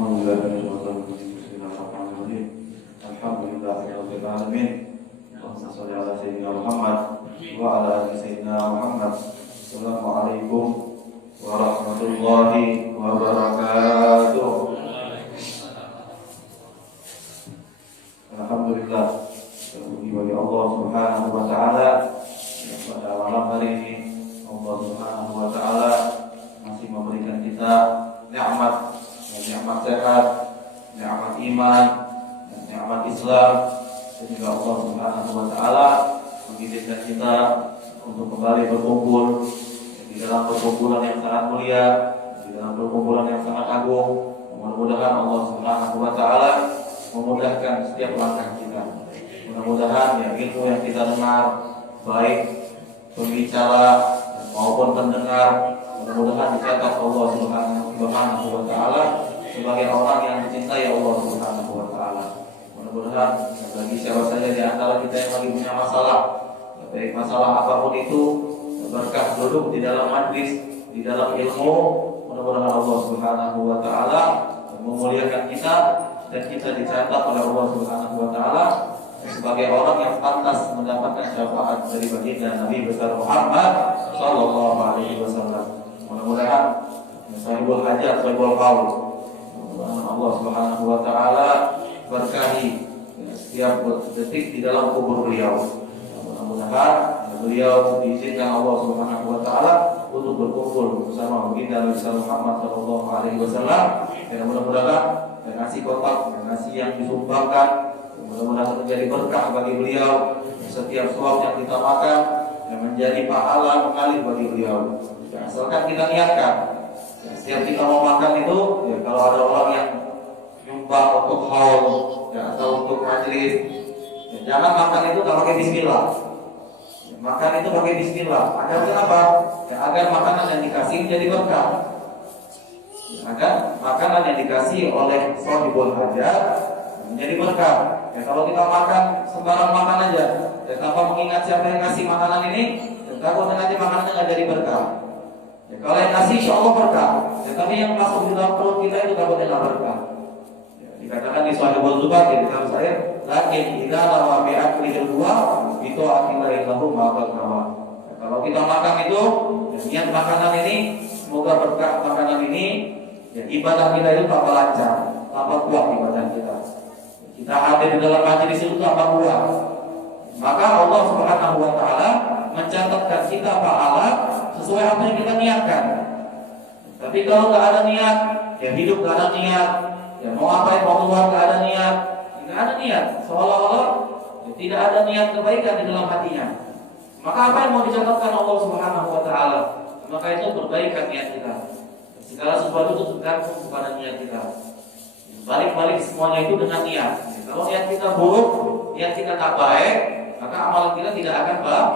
Alhamdulillahirobbilalamin. Allahumma sholli ala sayyidina Muhammad wa ala ali sayyidina Muhammad. Assalamualaikum warahmatullahi wabarakatuh. Alhamdulillah, terpuji bagi Allah Subhanahu wa taala yang pada malam hari ini Allah Subhanahu wa taala masih memberikan kita nikmat, nikmat sehat, nikmat iman, nikmat Islam, dan juga Allah Subhanahu wa taala mengizinkan kita untuk kembali berkumpul di dalam perkumpulan yang sangat mulia, di dalam perkumpulan yang sangat agung. Mudah-mudahan Allah Subhanahu wa taala memudahkan setiap langkah kita. Mudah-mudahan ya ilmu yang kita dengar, baik pembicara maupun pendengar, mudah-mudahan dicatat Allah Subhanahu wa taala sebagai orang yang dicintai Allah Subhanahu wa taala. Mudah-mudahan bagi siapa saja di antara kita yang lagi punya masalah, baik masalah apapun itu, berkah duduk di dalam majlis, di dalam ilmu, mudah-mudahan Allah Subhanahu wa taala memuliakan kita dan kita dicatat oleh Allah Subhanahu wa taala sebagai orang yang pantas mendapatkan syafaat dari baginda Nabi besar Muhammad sallallahu alaihi wasallam. Mudah-mudahan sahibul hajat, sahibul qaul, Allah Subhanahu wa taala berkahi setiap detik di dalam kubur beliau. Mudah-mudahan beliau diizinkan Allah Subhanahu wa taala untuk berkumpul bersama baginda Nabi besar Muhammad sallallahu alaihi wasallam. Dan mudah-mudahan nasi kotak, nasi yang disumbangkan, mudah-mudahan menjadi berkah bagi beliau. Setiap suap yang kita makan yang menjadi pahala mengalir bagi beliau. Asalkan kita niatkan, setiap kita mau makan itu, ya, kalau ada orang yang nyumbang untuk haul, ya, atau untuk majlis, ya, jangan makan itu tak pakai bismillah. Ya, makan itu pakai bismillah. Agar kenapa? Ya, agar makanan yang dikasih menjadi berkah. Agar makanan yang dikasih oleh sahibul hajat menjadi berkah. Ya, kalau kita makan sembarang makan aja, ya, tanpa mengingat siapa yang kasih makanan ini, ya, takut nanti makanannya nggak jadi berkah. Ya, kalau yang kasih insya Allah berkah, ya, tapi yang masuk di dalam perut kita itu takutnya nggak berkah. Ya, dikatakan di sahibul zubat di dalam saya, lakin kita lawa bi'akli kedua itu akilah ilmu maka kawan. Kalau kita makan itu, ya, niat makanan ini semoga berkah makanan ini. Ya, ibadah kita itu tambah lancar, tambah kuat ibadah kita. Kita hadir di dalam majelis itu tambah kuat. Maka Allah Subhanahu wa taala mencatatkan kita pahala sesuai apa yang kita niatkan. Tapi kalau nggak ada niat, ya hidup nggak ada niat, ya mau apa mau keluar nggak ada niat, nggak ada niat, seolah-olah ya, tidak ada niat kebaikan di dalam hatinya. Maka apa yang mau dicatatkan Allah Subhanahu wa taala? Maka itu perbaikan niat kita. Segala sesuatu itu tergantung kepada niat kita. Balik-balik semuanya itu dengan niat. Kalau niat kita buruk, niat kita tak baik, maka amalan kita tidak akan baik.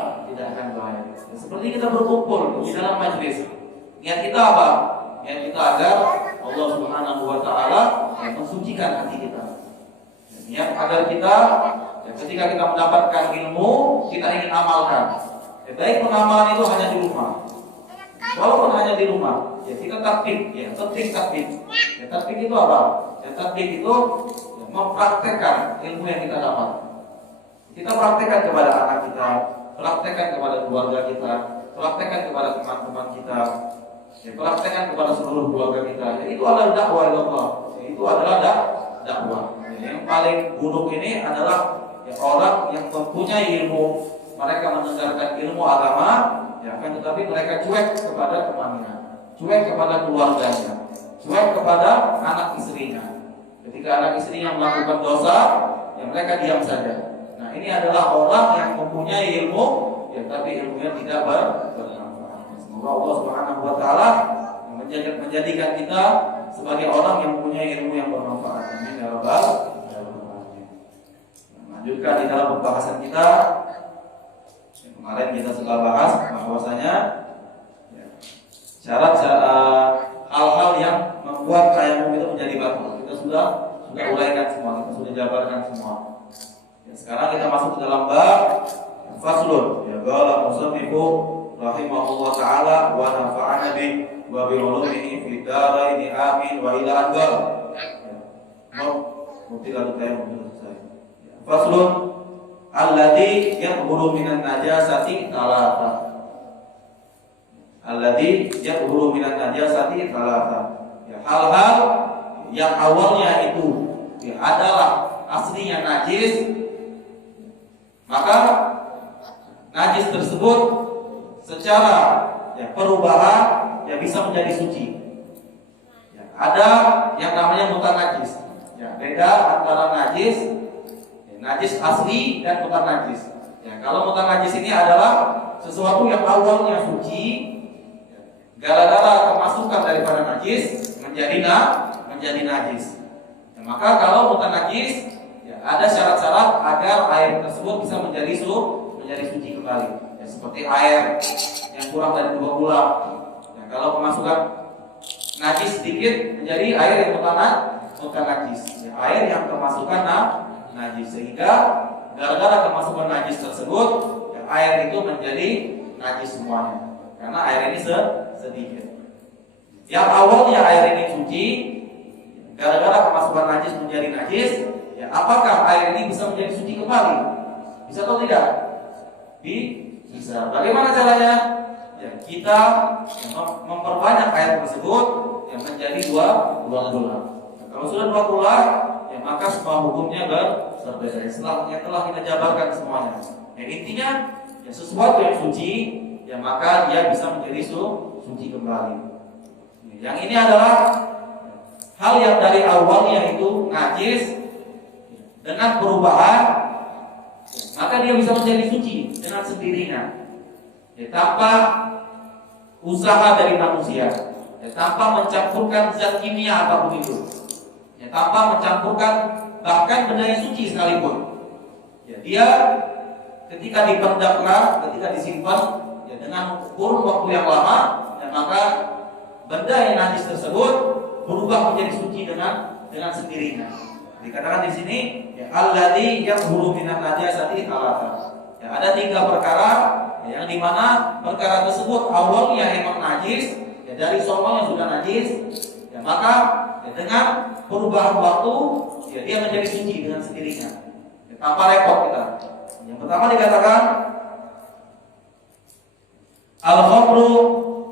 Seperti kita berkumpul di dalam majlis. Niat kita apa? Niat kita agar Allah Subhanahu wa taala mensucikan hati kita. Niat agar kita ketika kita mendapatkan ilmu, kita ingin amalkan. Baik pengamalan itu hanya di rumah. Walaupun hanya di rumah, ya kita tatbik, ya tatbik. Ya tatbik itu apa? Ya tatbik itu ya, mempraktekkan ilmu yang kita dapat. Kita praktekkan kepada anak kita, praktekkan kepada keluarga kita, praktekkan kepada teman-teman kita, ya, praktekkan kepada seluruh keluarga kita. Ya, itu adalah dakwah Allah. Ya, itu adalah dakwah. Ya, yang paling buruk ini adalah ya, orang yang mempunyai ilmu, mereka mendengarkan ilmu agama. Ya, kan, tetapi mereka cuek kepada temannya, cuek kepada keluarganya, cuek kepada anak istrinya. Ketika anak istrinya melakukan dosa, ya mereka diam saja. Nah, ini adalah orang yang mempunyai ilmu, ya tapi ilmunya tidak bermanfaat. Semoga Allah Subhanahu wa taala menjadikan kita sebagai orang yang mempunyai ilmu yang bermanfaat. Amin ya rabbal alamin. Lanjutkan di dalam pembahasan kita. Kemarin kita sudah bahas bahwasanya ya, syarat hal-hal yang membuat tayamum itu menjadi batal. Kita sudah uraikan semua, kita sudah jabarkan semua. Ya, sekarang kita masuk ke dalam bab faslun. Ya qala musannifu rahimahullah taala wa nafa'ana bi wa bi ulumihi fid dharaini amin wa ila anwar. Mutilatul tayammum selesai. Faslun alladzi yaqbulu minan najasati thalatha. Alladzi yaqbulu minan najasati thalatha. Ya, hal-hal yang awalnya itu ya, adalah aslinya najis, maka najis tersebut secara ya, perubahan ya bisa menjadi suci. Ya, ada yang namanya mutanajis. Ya, beda antara najis, ya, najis asli dan mutanajis. Ya, kalau mutanajis ini adalah sesuatu yang awalnya suci, ya, gara-gara kemasukan daripada najis menjadi najis. Ya, maka kalau mutanajis, ya, ada syarat-syarat agar air tersebut bisa menjadi suci kembali. Ya, seperti air yang kurang dari 2 bulan. Ya, kalau kemasukan najis sedikit menjadi air yang mutanajis. Ya, air yang kemasukan najis, sehingga gara-gara kemasukan najis tersebut, ya, air itu menjadi najis semuanya. Karena air ini sedikit. Yang awalnya air ini suci, gara-gara kemasukan najis menjadi najis, ya, apakah air ini bisa menjadi suci kembali? Bisa atau tidak? Bisa. Bagaimana caranya? Ya, kita memperbanyak air tersebut yang menjadi 2 bulan. Kalau sudah 2 bulan, ya, maka semua hukumnya berbeda. Setelah yang telah kita jabarkan semuanya. Ya, intinya, ya, sesuatu yang suci, ya, maka dia bisa menjadi suci kembali. Ya, yang ini adalah hal yang dari awalnya itu najis, dengan perubahan, ya, maka dia bisa menjadi suci dengan sendirinya. Ya, tanpa usaha dari manusia, ya, tanpa mencampurkan zat kimia apapun itu, ya, tanpa mencampurkan bahkan benda yang suci sekalipun. Ya, dia ketika dipendamkan, ketika disimpan, ya, dengan kurun waktu yang lama, ya, maka benda yang najis tersebut berubah menjadi suci dengan sendirinya. Dikatakan di sini, ya, alladzi yaqbulu minan najasati thalatha. Ya, ada 3 perkara, ya, yang dimana perkara tersebut awalnya emang najis, ya, dari soalnya sudah najis, ya, maka ya, dengan perubahan waktu, ya, dia menjadi suci dengan sendirinya, ya, tanpa repot kita. Yang pertama dikatakan al-khamru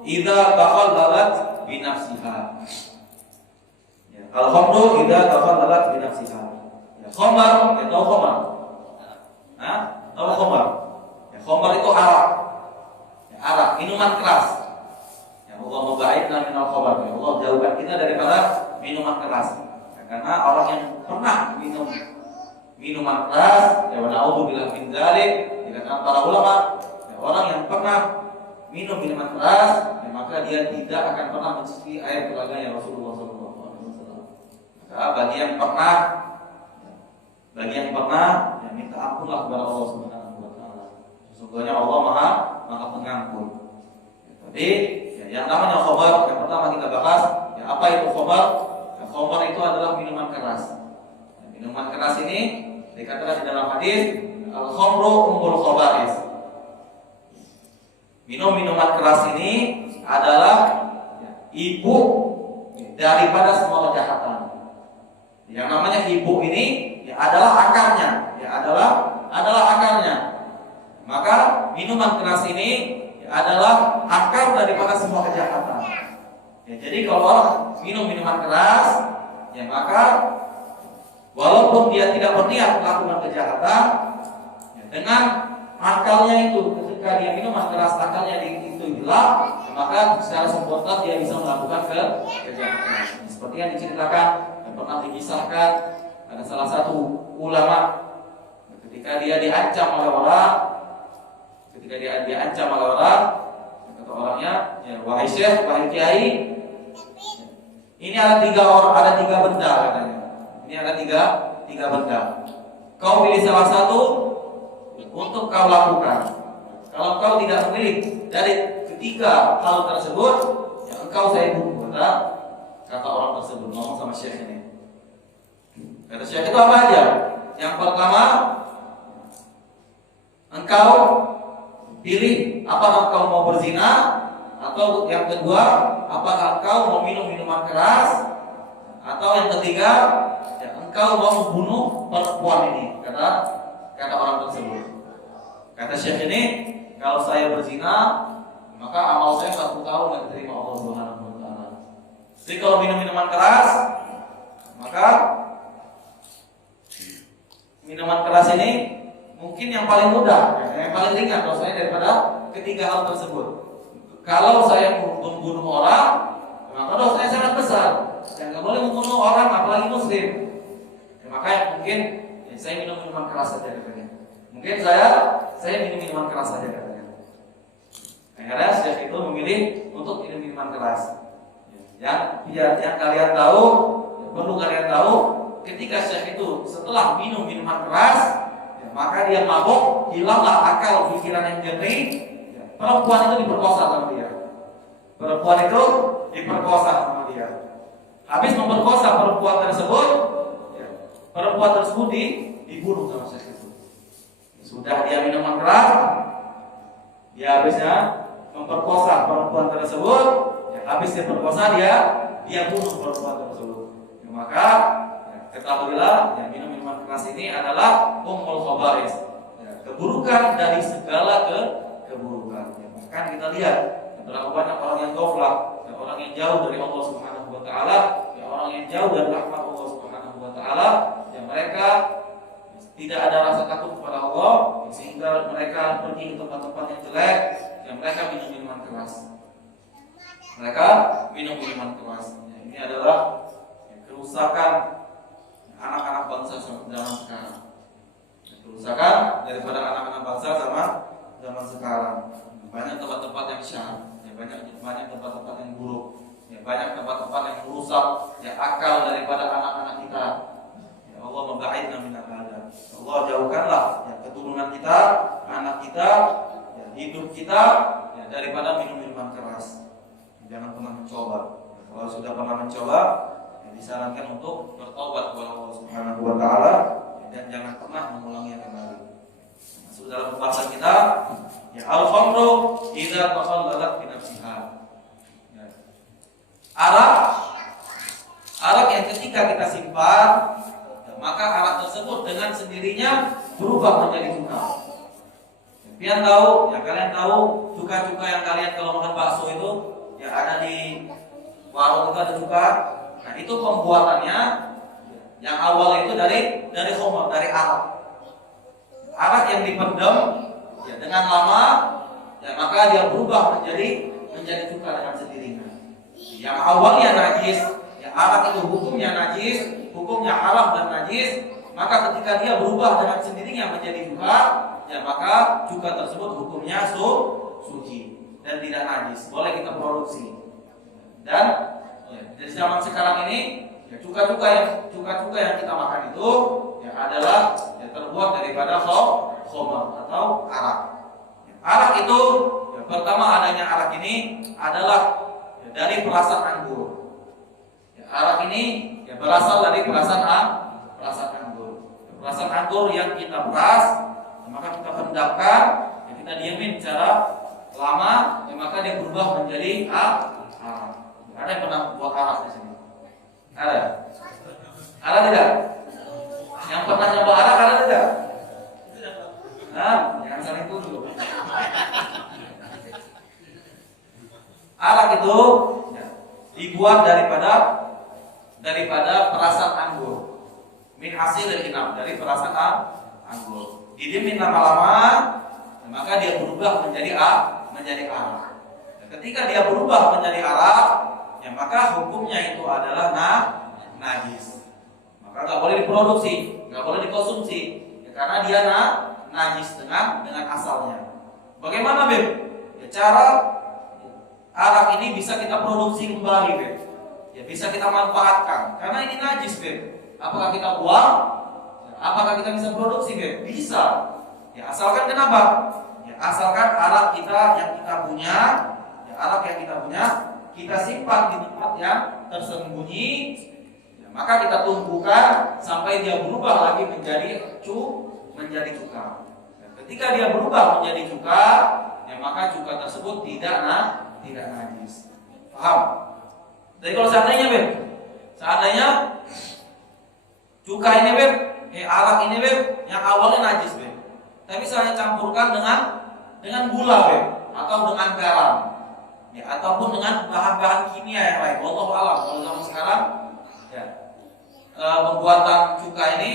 idza takhallalat bi nafsiha. Ya, al-khamru idza takhallalat bi nafsiha. Ya, khamar, ya, tahu khamar? Tahu khamar? Ya, khamar itu arak. Ya, arak, minuman keras. Ya, Allah mubaidna minal khamar. Ya, Allah jauhkan kita daripada minuman keras. Ya, karena orang yang pernah minum minuman keras, ya, wa na'udzubillahi min dzalik, dikatakan para ulama, ya, orang yang pernah minum minuman keras, ya, maka dia tidak akan pernah mencicipi air telaganya Rasulullah SAW. Maka bagi yang pernah, ya, minta ampunlah kepada Allah Subhanahu wa taala. Sesungguhnya Allah Maha Pengampun. Jadi, ya, yang namanya khamar, yang pertama kita bahas, ya, apa itu khamar? Ya, khamar itu adalah minuman keras. Ya, minuman keras ini dikatakan di dalam hadis al-khamru ummul khaba'is. Minuman keras ini adalah, ya, ibu daripada semua kejahatan. Yang namanya ibu ini, ya, adalah akarnya, ya, adalah akarnya. Maka minuman keras ini, ya, adalah akar daripada semua kejahatan. Ya, jadi kalau orang minum minuman keras, ya, maka walaupun dia tidak berniat melakukan kejahatan, ya, dengan akalnya itu, ketika dia minuman keras akalnya itu hilang, ya, maka secara spontan dia bisa melakukan kejahatan. Seperti yang diceritakan, yang pernah dikisahkan, ada salah satu ulama ketika dia diancam oleh orang, kata orangnya, ya, wahai syekh, wahai kiai, ini ada 3 benda katanya. Ini ada tiga benda. Kau pilih salah satu untuk kau lakukan. Kalau kau tidak memilih dari ketiga hal tersebut, ya, engkau saya hukum, kata orang tersebut, ngomong sama syekh ini. Kata syekh itu apa aja? Yang pertama, engkau pilih apakah kau mau berzina Atau yang kedua, apakah engkau mau minum minuman keras? Atau yang ketiga, ya, engkau mau membunuh perempuan ini? Kata orang tersebut. Kata Syekh ini, kalau saya berzina, maka amal saya 40 tahun tidak diterima Allah Subhanahu wa taala. Jadi kalau minum minuman keras, maka minuman keras ini mungkin yang paling mudah, yang paling ringan kalau saya daripada ketiga hal tersebut. Kalau saya membunuh orang, maka dosa saya sangat besar. Saya nggak boleh membunuh orang, apalagi muslim. Maka yang mungkin saya minum minuman keras saja katanya. Mungkin saya minum minuman keras saja katanya. Akhirnya Syekh itu memilih untuk minum minuman keras. Yang kalian tahu, perlu kalian tahu, ketika Syekh itu setelah minum minuman keras, maka dia mabuk, hilanglah akal pikiran yang jernih. Perempuan itu diperkosa sama dia. Perempuan itu diperkosa sama dia. Habis memperkosa perempuan tersebut, perempuan tersebut dibunuh sama Syekh itu. Sudah dia minuman keras, dia habisnya memperkosa perempuan tersebut. Habis diperkosa dia bunuh perempuan tersebut. Maka ketahuilah, minum minuman keras ini adalah ummul khaba'is, keburukan dari segala keburukan. Bahkan kita lihat berapa banyak orang yang ghaflah, orang yang jauh dari Allah Subhanahu wa taala, orang yang jauh dari rahmat Allah Subhanahu wa taala, yang mereka tidak ada rasa takut kepada Allah, sehingga mereka pergi ke tempat-tempat yang jelek, yang mereka minum minuman keras. Mereka minum minuman keras. Ini adalah kerusakan anak-anak bangsa zaman sekarang. Kerusakan daripada anak-anak bangsa zaman sekarang. Banyak tempat-tempat yang syarr, banyak tempat-tempat yang buruk, banyak tempat-tempat yang merusak akal daripada anak-anak kita. Allah memba'idna minal hada. Allah jauhkanlah keturunan kita, anak kita, hidup kita daripada minum minuman keras. Jangan pernah mencoba. Kalau sudah pernah mencoba, disarankan untuk bertobat kepada Allah Subhanahu wa taala dan jangan pernah mengulanginya kembali. Masuk dalam pembahasan kita, al-khamru idza takhallalat bi nafsiha. Arak yang ketika kita simpan, maka arak tersebut dengan sendirinya berubah menjadi cuka. Kalian tahu cuka-cuka yang kalian kalau makan bakso itu ada di warung itu ada cuka. Nah, itu pembuatannya yang awalnya itu dari khamr, dari arak. Arak yang dipendam dengan lama, maka dia berubah menjadi cuka dengan sendirinya. Yang awalnya najis, arak itu hukumnya najis, hukumnya haram dan najis, maka ketika dia berubah dengan sendirinya menjadi cuka, maka cuka tersebut hukumnya suci dan tidak najis, boleh kita produksi. Dan di zaman sekarang ini cuka-cuka yang kita makan itu adalah terbuat daripada khamr atau arak. Arak itu pertama adanya arak ini adalah dari perasan anggur. Arak ini berasal dari perasan anggur. Perasan anggur yang kita peras, maka kita pendapkan, kita diamin secara lama, maka dia berubah menjadi arak. Ada yang pernah buat arak di sini? Ada? Ada tidak? Yang pernah nyoba arak ada tidak? Nah, jangan saling tuduh. Arak itu dibuat daripada perasan anggur. Min hasil dari perasan anggur. Didiemin lama-lama, maka dia berubah menjadi arak. Ketika dia berubah menjadi arak, maka hukumnya itu adalah najis. Maka nggak boleh diproduksi, nggak boleh dikonsumsi, karena dia najis dengan asalnya. Bagaimana, Beb? Cara arak ini bisa kita produksi kembali, Beb. Bisa kita manfaatkan, karena ini najis, Beb. Apakah kita buang? Apakah kita bisa produksi, Beb? Bisa. Asalkan kenapa? Asalkan arak yang kita punya, kita simpan di tempat yang tersembunyi, maka kita tumbuhkan sampai dia berubah lagi menjadi cuka. Ketika dia berubah menjadi cuka, maka cuka tersebut tidak tidak najis. Paham? Jadi kalau seandainya Beb, seandainya cuka ini Beb, arak ini Beb, yang awalnya najis Beb, tapi saya campurkan dengan gula Beb, atau dengan garam, ya, ataupun dengan bahan-bahan kimia yang lain. Wallahu a'lam. Kalau zaman sekarang, ya, pembuatan cuka ini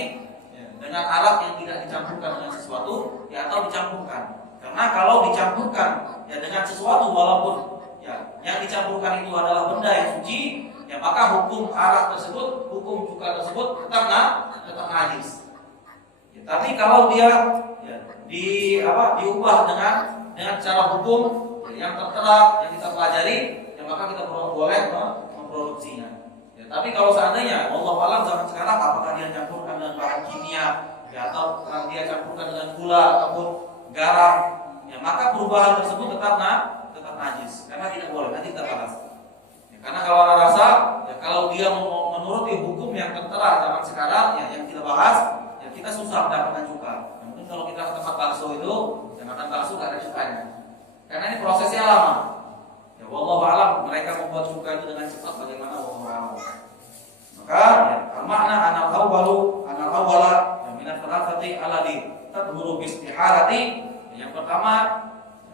ya, dengan arak yang tidak dicampurkan dengan sesuatu, ya, atau dicampurkan. Karena kalau dicampurkan ya dengan sesuatu, walaupun ya yang dicampurkan itu adalah benda yang suci, ya maka hukum arak tersebut, hukum cuka tersebut tetap najis. Ya, tapi kalau dia ya, diubah dengan cara hukum ya, yang tertera, yang kita pelajari, ya maka kita boleh memproduksinya. Ya, tapi kalau seandainya Allah alam zaman sekarang, apakah dia campurkan dengan bahan kimia, ya, atau dia campurkan dengan gula ataupun garam, ya maka perubahan tersebut tetap najis, karena tidak boleh. Nanti kita bahas. Ya, karena kalau rasa, ya kalau dia menuruti hukum yang tertera zaman sekarang, ya yang kita bahas, ya kita susah mendapatkan cuka. Ya, mungkin kalau kita ke tempat bakso itu, ya makan bakso gak ada cukanya, karena ini prosesnya lama. Ya wallahu a'lam, mereka membuat cuka itu dengan cepat bagaimana, wallahu a'lam. Maka ya, makna anal awwala ya minat terafati aladi tadhuru bistiharati. Yang pertama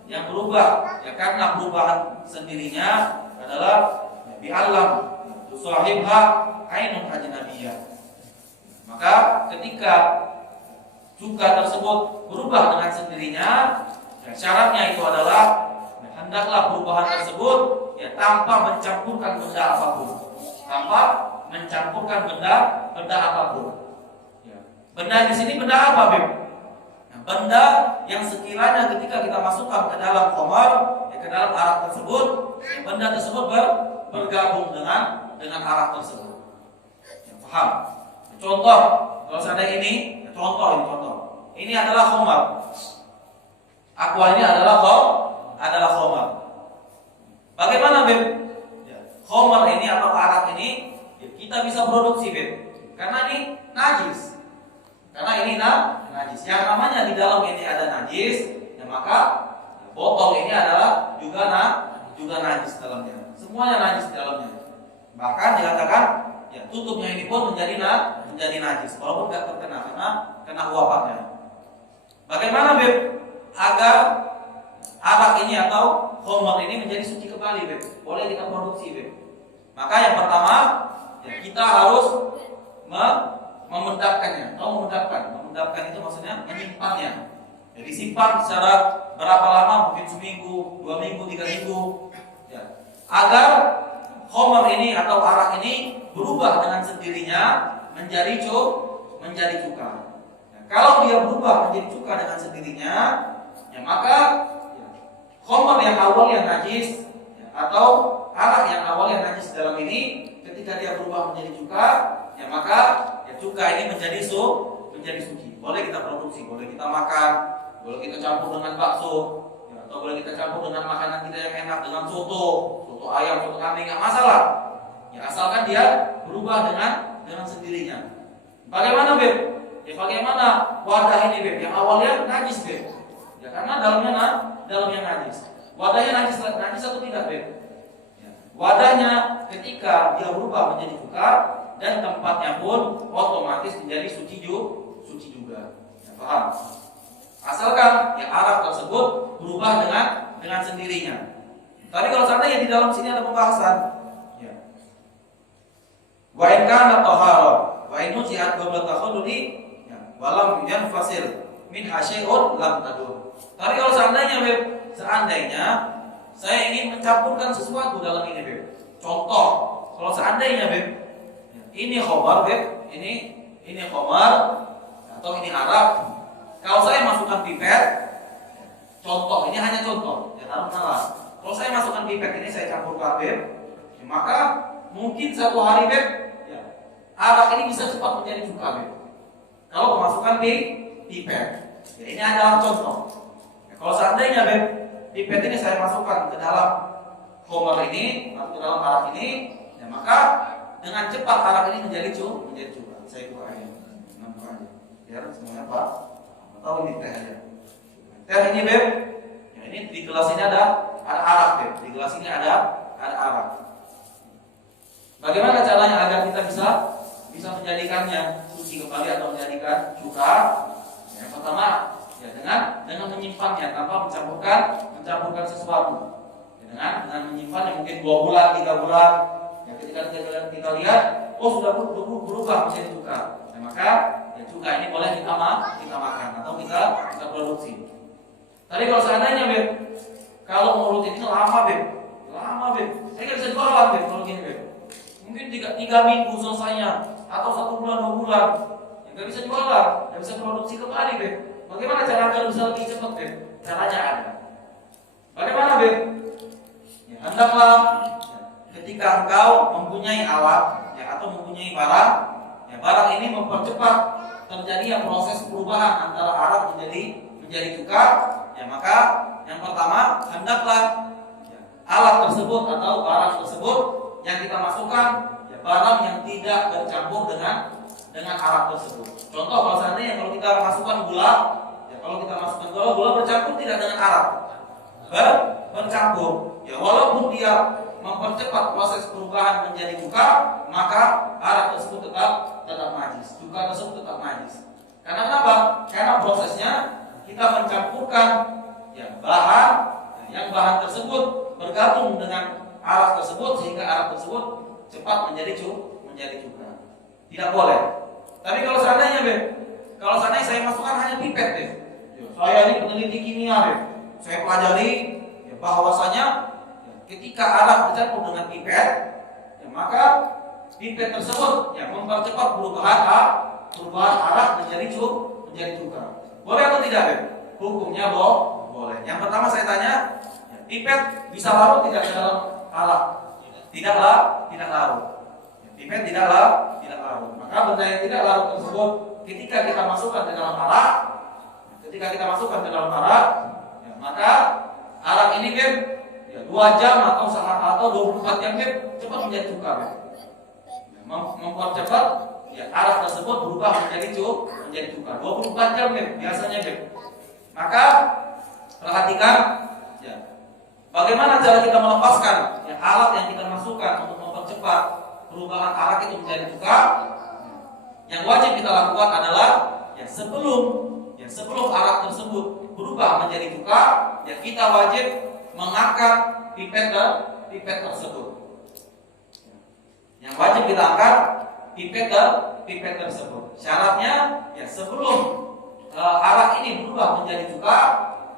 yang berubah ya karena perubahan sendirinya adalah ya, bi'alam tusahibha ainun ajnabiyah. Maka ketika cuka tersebut berubah dengan sendirinya, ya, syaratnya itu adalah ya, hendaklah perubahan tersebut ya tanpa mencampurkan benda apapun. Tanpa mencampurkan benda apapun. Ya. Benda di sini benda apa, Beb? Benda yang sekiranya ketika kita masukkan ke dalam khamar, ya, ke dalam arak tersebut, ya, benda tersebut bergabung dengan arak tersebut. Ya, paham? Ya, contoh, kalau seandainya ini, ya, contoh. Ini adalah khamar. Aqua ini adalah khamar. Bagaimana, Beb? Ya, khamar ini atau arak ini ya, kita bisa produksi, Beb. Karena ini najis. Karena ini najis. Yang namanya di dalam ini ada najis, ya maka botol ini adalah juga najis dalamnya. Semuanya najis di dalamnya. Bahkan dikatakan ya tutupnya ini pun menjadi najis walaupun tidak terkena karena kena uapannya. Bagaimana, Beb, agar arak ini atau khamar ini menjadi suci kembali, Beb? Boleh kita produksi, Beb. Maka yang pertama ya, kita harus memendapkannya. Memendapkan itu maksudnya menyimpannya. Jadi simpan secara berapa lama? Mungkin seminggu, 2 minggu, 3 minggu. Ya. Agar khamar ini atau arak ini berubah dengan sendirinya menjadi cuka. Ya. Kalau dia berubah menjadi cuka dengan sendirinya, ya maka ya, khamar yang awalnya najis ya, atau arak yang awalnya najis dalam ini ketika dia berubah menjadi cuka, ya maka ya cuka ini menjadi suci. Boleh kita produksi, boleh kita makan, boleh kita campur dengan bakso, ya, atau boleh kita campur dengan makanan kita yang enak, dengan soto ayam, soto kambing, nggak masalah. Ya asalkan dia berubah dengan sendirinya. Bagaimana, Beb? Ya bagaimana wadah ini, Beb? Yang awalnya najis, Beb. Ya karena dalamnya najis. Wadahnya najis atau tidak, Beb? Ya. Wadahnya ketika dia berubah menjadi cuka, dan tempatnya pun otomatis menjadi suci juga. Ya, paham? Asalkan ya arak tersebut berubah dengan sendirinya. Tapi kalau seandainya di dalam sini ada pembahasan, ya. Wa in kana tahara wa in nuzi'at qabla takhalludi ya walam yanfasil min hasyai'un lam tadur. Tapi kalau seandainya, Beb, saya ingin mencampurkan sesuatu dalam ini, Beb. Contoh, kalau seandainya, Beb, ini khamar, Beb, ini khamar atau ini arak. Kalau saya masukkan pipet, contoh, ini hanya contoh, ya taruh nalar. Kalau saya masukkan pipet ini saya campurkan, Beb, ya, maka mungkin 1 hari, Beb, ya, arak ini bisa cepat menjadi cuka, Beb. Kalau memasukkan di pipet, ya, ini adalah contoh. Ya, kalau seandainya, Beb, pipet ini saya masukkan ke dalam khamar ini atau ke dalam arak ini, ya maka dengan cepat arak ini menjadi cuka. Saya buka aja, biar semuanya Pak tahu ini teh aja. Teh ini, Beb, ya ini di gelas ini ada arak deh. Di gelas ini ada arak. Bagaimana caranya agar kita bisa menjadikannya suci kembali atau menjadikan cuka? Yang pertama, ya dengan menyimpannya tanpa mencampurkan sesuatu. Ya, dengan menyimpan yang mungkin 2 bulan, 3 bulan. Ya, ketika kita lihat, oh sudah berubah menjadi cuka. Ya, maka ya cuka ini boleh kita makan atau kita produksi. Tadi kalau seandainya Beb, kalau mau rutin itu lama Beb, saya nggak bisa jualan Beb kalau gini Beb. Mungkin 3 minggu selesainya atau 1 bulan 2 bulan, ya, nggak bisa jualan, nggak bisa produksi kembali Beb. Bagaimana cara agar bisa lebih cepat Beb? Caranya ada. Bagaimana Beb? Ya, hendaklah ketika engkau mempunyai alat ya, atau mempunyai barang, ya, barang ini mempercepat terjadinya proses perubahan antara arak menjadi cuka, ya, maka yang pertama hendaklah ya, alat tersebut atau barang tersebut yang kita masukkan ya, barang yang tidak bercampur dengan arak tersebut. Contoh kalau seandainya kalau kita masukkan gula, ya, kalau kita masukkan gula bercampur tidak dengan arak, bercampur. Ya, walaupun dia mempercepat proses perubahan menjadi cuka, maka arak tersebut tetap najis, cuka tersebut tetap najis. Karena apa? Karena prosesnya kita mencampurkan ya, bahan yang bahan tersebut bergabung dengan arak tersebut sehingga arak tersebut cepat menjadi cuka. Tidak boleh. Tapi kalau seandainya saya masukkan hanya pipet deh. Saya ini peneliti kimia deh. Saya pelajari ya, bahwasanya ketika arak bercampur dengan pipet, ya, maka pipet tersebut ya, mempercepat perubahan arak menjadi cuka. Boleh atau tidak, Beb? Hukumnya boleh. Yang pertama saya tanya, ya, pipet bisa larut tidak dalam arak? Tidak larut. Ya, pipet tidak larut. Maka benda yang tidak larut tersebut ketika kita masukkan ke dalam arak, ya, maka arak ini Beb, 2 jam atau 24 jam Beb, cepat menjadi cuka Beb. Mempercepat ya, arak tersebut berubah menjadi cuka. 24 jam Beb, biasanya Beb. Maka perhatikan ya, bagaimana cara kita melepaskan ya, alat yang kita masukkan untuk mempercepat perubahan arak itu menjadi cuka. Yang wajib kita lakukan adalah ya, sebelum arak tersebut berubah menjadi cuka, ya kita wajib mengangkat pipet tersebut. Yang wajib kita angkat pipet tersebut. Syaratnya ya sebelum arak ini berubah menjadi cuka,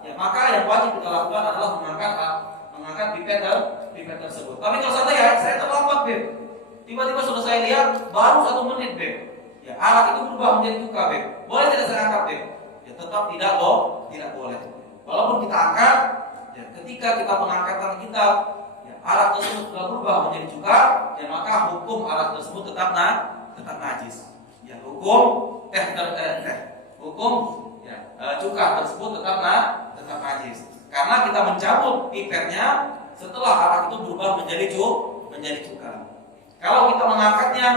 ya maka yang wajib kita lakukan adalah mengangkat pipet tersebut. Tapi kalau saya terlambat Beb, tiba-tiba sudah saya lihat baru 1 menit Beb, ya arak itu berubah menjadi cuka Beb, boleh tidak saya angkat Beb? Ya tetap tidak boleh. Walaupun kita angkat, ya, ketika kita pengangkatan kita, ya, arak tersebut sudah berubah menjadi cuka, ya maka hukum arak tersebut tetap najis. Ya hukum ya, cuka tersebut tetap najis. Karena kita mencabut pipetnya setelah arak itu berubah menjadi cuka. Kalau kita mengangkatnya,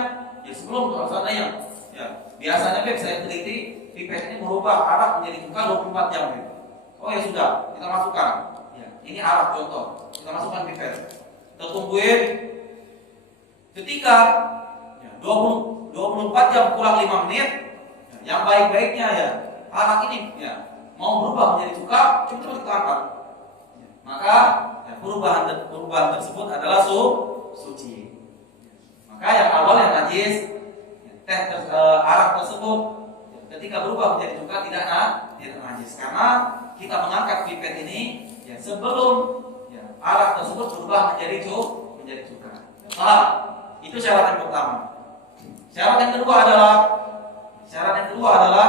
ya sebelum seandainya, ya biasanya Beb saya teliti pipet ini merubah arak menjadi cuka 24 jam Beb. Oh ya sudah, kita masukkan. Ya, ini arak contoh. Kita masukkan pipet. Kita tungguin. Ketika ya, 24 jam kurang 5 menit, ya, yang baik-baiknya ya arak ini ya mau berubah menjadi cuka, cuma kita angkat. Ya, maka ya, perubahan tersebut adalah suci. Maka yang awal yang najis, ya, arak tersebut ya, ketika berubah menjadi cuka tidak najis karena kita mengangkat pipet ini ya sebelum ya, arak tersebut berubah menjadi cuka. Itu syarat yang pertama. Syarat yang kedua adalah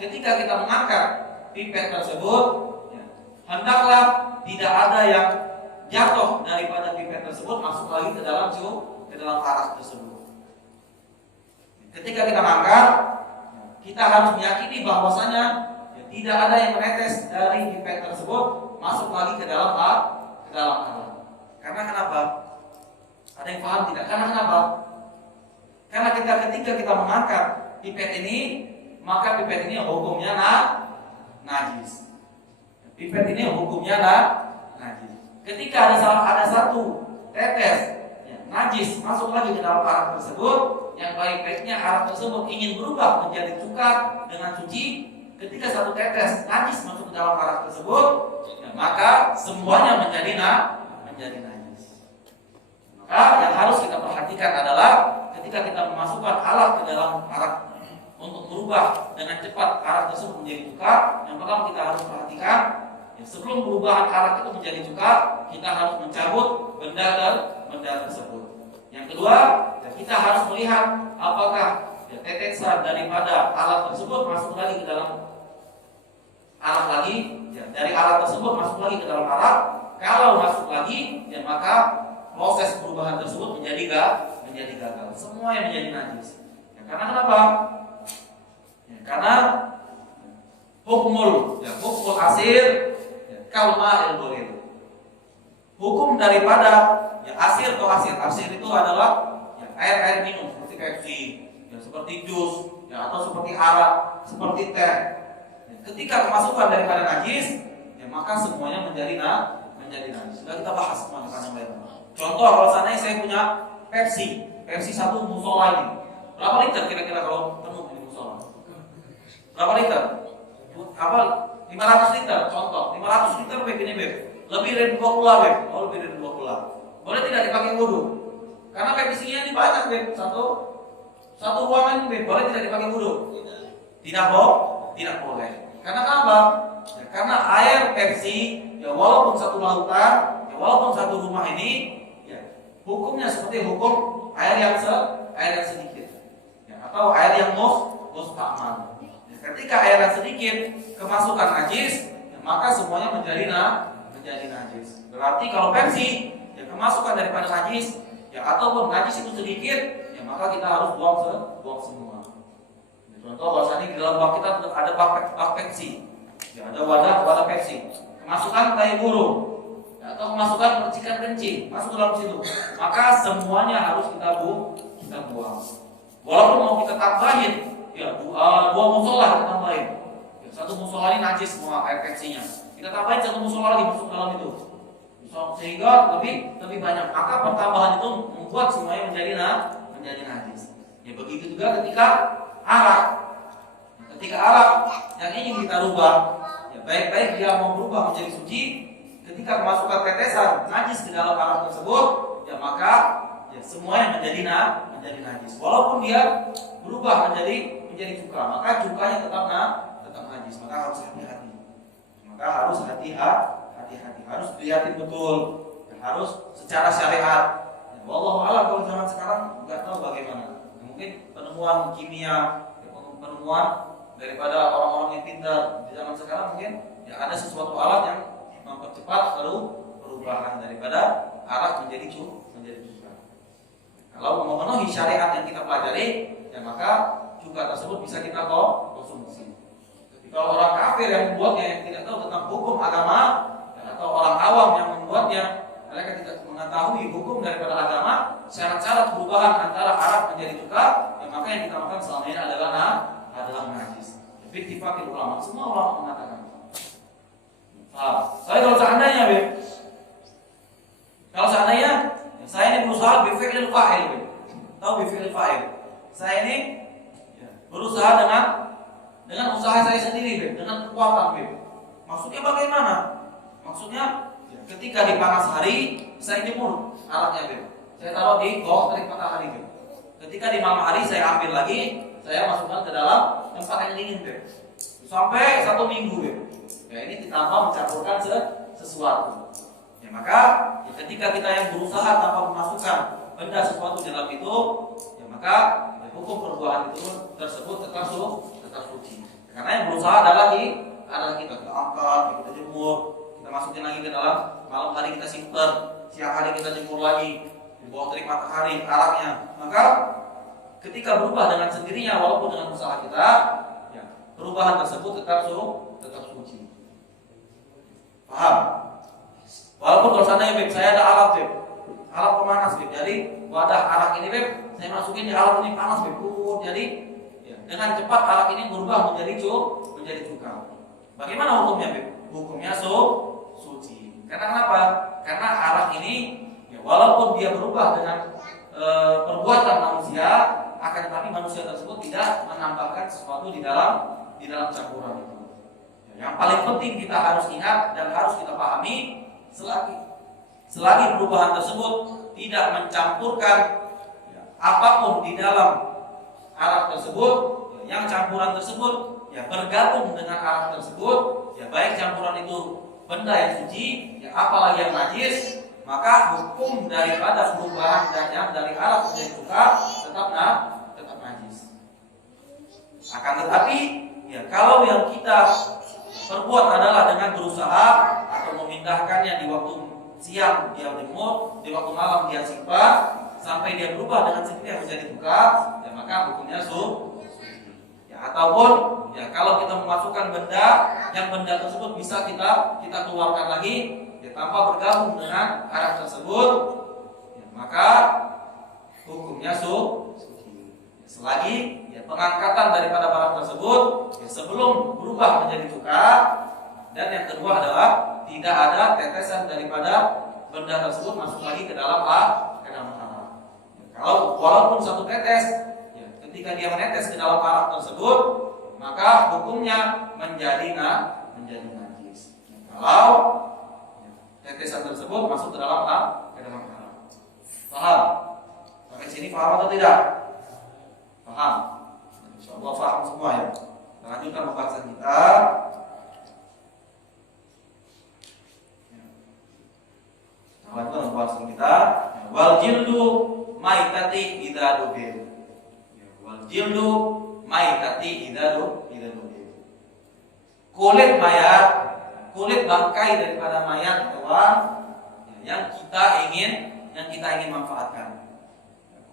ketika kita mengangkat pipet tersebut, ya, hendaklah tidak ada yang jatuh daripada pipet tersebut masuk lagi ke dalam arak tersebut. Ketika kita mengangkat, kita harus meyakini bahwasanya tidak ada yang menetes dari pipet tersebut masuk lagi ke dalam arak. Karena kenapa? Ada yang paham tidak? Karena kenapa? Karena ketika kita mengangkat pipet ini, maka pipet ini hukumnya najis. Pipet ini hukumnya najis. ketika ada satu tetes ya, najis masuk lagi ke dalam arak tersebut, yang baik-baiknya arak tersebut ingin berubah menjadi cuka dengan suci, ketika satu tetes najis masuk ke dalam arak tersebut, ya, maka semuanya menjadi najis. Maka yang harus kita perhatikan adalah ketika kita memasukkan arak ke dalam arak untuk merubah dengan cepat arak tersebut menjadi cuka, yang pertama kita harus perhatikan ya, sebelum perubahan arak itu menjadi cuka, kita harus mencabut benda tersebut. Yang kedua, ya, kita harus melihat apakah ya, tetesan daripada alat tersebut masuk lagi ke dalam arak lagi, ya, dari alat tersebut masuk lagi ke dalam arak. Kalau masuk lagi, ya maka proses perubahan tersebut menjadi gagal. Semua yang menjadi najis. Ya, karena kenapa? Ya, karena hukum asir ya, kalma ilmu. Hukum daripada ya, asir itu adalah ya, air minum seperti Pepsi, ya, seperti jus, ya, atau seperti arak, seperti teh. Ya, ketika kemasukan daripada najis, ya, maka semuanya menjadi najis. Sudah kita bahas teman-teman yang lain. Contoh, kalau seandainya saya punya Pepsi satu musola ini, berapa liter kira-kira kalau penuh di musola? Berapa liter? 500 liter. Contoh, 500 liter Beb ini Beb. Lebih dari 2 pula Beb. Oh, lebih dari 2 pula. Boleh tidak dipakai wudhu? Karena Pepsi-nya ini banyak Beb. Satu ruangan ini Beb. Boleh tidak dipakai wudhu? Tidak boleh. Karena apa? Ya, karena air Pepsi, ya walaupun satu lautan, ya walaupun satu rumah ini, ya hukumnya seperti hukum air yang sedikit, ya, atau air yang musta'mal. Ya, ketika air yang sedikit kemasukan najis, ya, maka semuanya menjadi najis. Berarti kalau Pepsi, ya kemasukan daripada najis, ya ataupun najis itu sedikit, ya maka kita harus buang semua. Ya, contoh bahwasanya di dalam bak kita ada bak Pepsi, ya ada wadah Pepsi, kemasukan tai burung, ya, atau kemasukan percikan kencing masuk dalam situ, maka semuanya harus kita buang. Walaupun mau kita tambahin, ya dua musola kita tambahin, ya, satu musola ini najis semua air Pepsinya, kita tambahin satu musola lagi masuk dalam itu, sehingga lebih banyak, maka pertambahan itu membuat semuanya menjadi najis. Ya begitu juga ketika arak yang ingin kita rubah, ya baik-baik dia mau berubah menjadi suci, ketika memasukkan tetesan najis ke dalam arak tersebut, ya maka ya semuanya menjadi najis. Walaupun dia berubah menjadi cuka, maka cukanya tetap najis. Maka harus hati-hati. Harus dilihatin betul, ya, harus secara syariat. Ya, wallahu a'lam, kalau zaman sekarang nggak tahu bagaimana. Ya, mungkin penemuan kimia, ya, penemuan daripada orang-orang yang pintar di zaman sekarang mungkin ya ada sesuatu alat yang mempercepat perubahan daripada arak menjadi cuka. Kalau memenuhi syariat yang kita pelajari, ya maka cuka tersebut bisa kita konsumsi. Tapi kalau orang kafir yang membuatnya, yang tidak tahu tentang hukum agama, atau orang awam yang membuatnya, mereka tidak mengetahui hukum daripada agama, syarat-syarat perubahan antara arak menjadi cuka, ya maka yang kita makan selama ini adalah najis. Bittifaqil ulama, semua ulama mengatakan. Saya kalau seandainya, saya ini berusaha bifi'il fa'il, tahu bifi'il fa'il? Saya ini berusaha dengan usaha saya sendiri, dengan kekuatan, Maksudnya bagaimana? Maksudnya ketika di panas hari saya jemur alatnya, saya taruh di bawah terik matahari. Ketika di malam hari saya ambil lagi, saya masukkan ke dalam tempat yang dingin, sampai 1 minggu. Ya, ini ditambah mencampurkan sesuatu. Ya, maka ya, ketika kita yang berusaha tanpa memasukkan benda sesuatu dalam itu, ya maka ya, hukum perbuatan itu tersebut tetap suci. Karena yang berusaha adalah kita angkat, kita jemur, kita masukin lagi ke dalam, malam hari kita simpan, siang hari kita jemur lagi di bawah terik matahari araknya. Maka ketika berubah dengan sendirinya, walaupun dengan usaha kita, ya, perubahan tersebut tetap suci. Paham? Walaupun kalau seandainya saya ada alat pemanas, jadi wadah arak ini saya masukin di alat ini panas, jadi ya, dengan cepat arak ini berubah menjadi cuka. Bagaimana hukumnya, Hukumnya suci. Karena kenapa? Karena arak ini ya, walaupun dia berubah dengan perbuatan manusia, akan tetapi manusia tersebut tidak menambahkan sesuatu di dalam campuran itu. Yang paling penting kita harus ingat dan harus kita pahami, selagi perubahan tersebut tidak mencampurkan ya, apapun di dalam arak tersebut, ya, yang campuran tersebut ya bergabung dengan arak tersebut, ya baik campuran itu benda yang suci, ya apalagi yang najis, maka hukum daripada perubahan dari arak menjadi cuka tetap najis. Akan tetapi, ya kalau yang kita perbuat adalah dengan berusaha atau memindahkannya di waktu siang dia jemur, di waktu malam dia simpan sampai dia berubah dengan sendirinya menjadi cuka, ya maka hukumnya suci. Ya, ataupun ya kalau kita memasukkan benda yang benda tersebut bisa kita keluarkan lagi ya, tanpa bergabung dengan arak tersebut, ya, maka hukumnya suci. Ya, selagi ya, pengangkatan daripada barang tersebut ya, sebelum berubah menjadi cuka, dan yang kedua adalah tidak ada tetesan daripada benda tersebut masuk lagi ke dalam arak. Kalau walaupun satu tetes, ya, ketika dia menetes ke dalam arak tersebut, maka hukumnya menjadi najis. Kalau ya, tetesan tersebut masuk ke dalam arak. Paham? Sampai sini paham atau tidak? Paham? Insyaallah paham semua ya. Kita lanjutkan pembahasan kita. Lanjutkan pembahasan kita. Wal jildu maitati idza dubir. Wal jildu maitati idza dubir. Kulit mayat, kulit bangkai daripada mayat hewan yang kita ingin manfaatkan.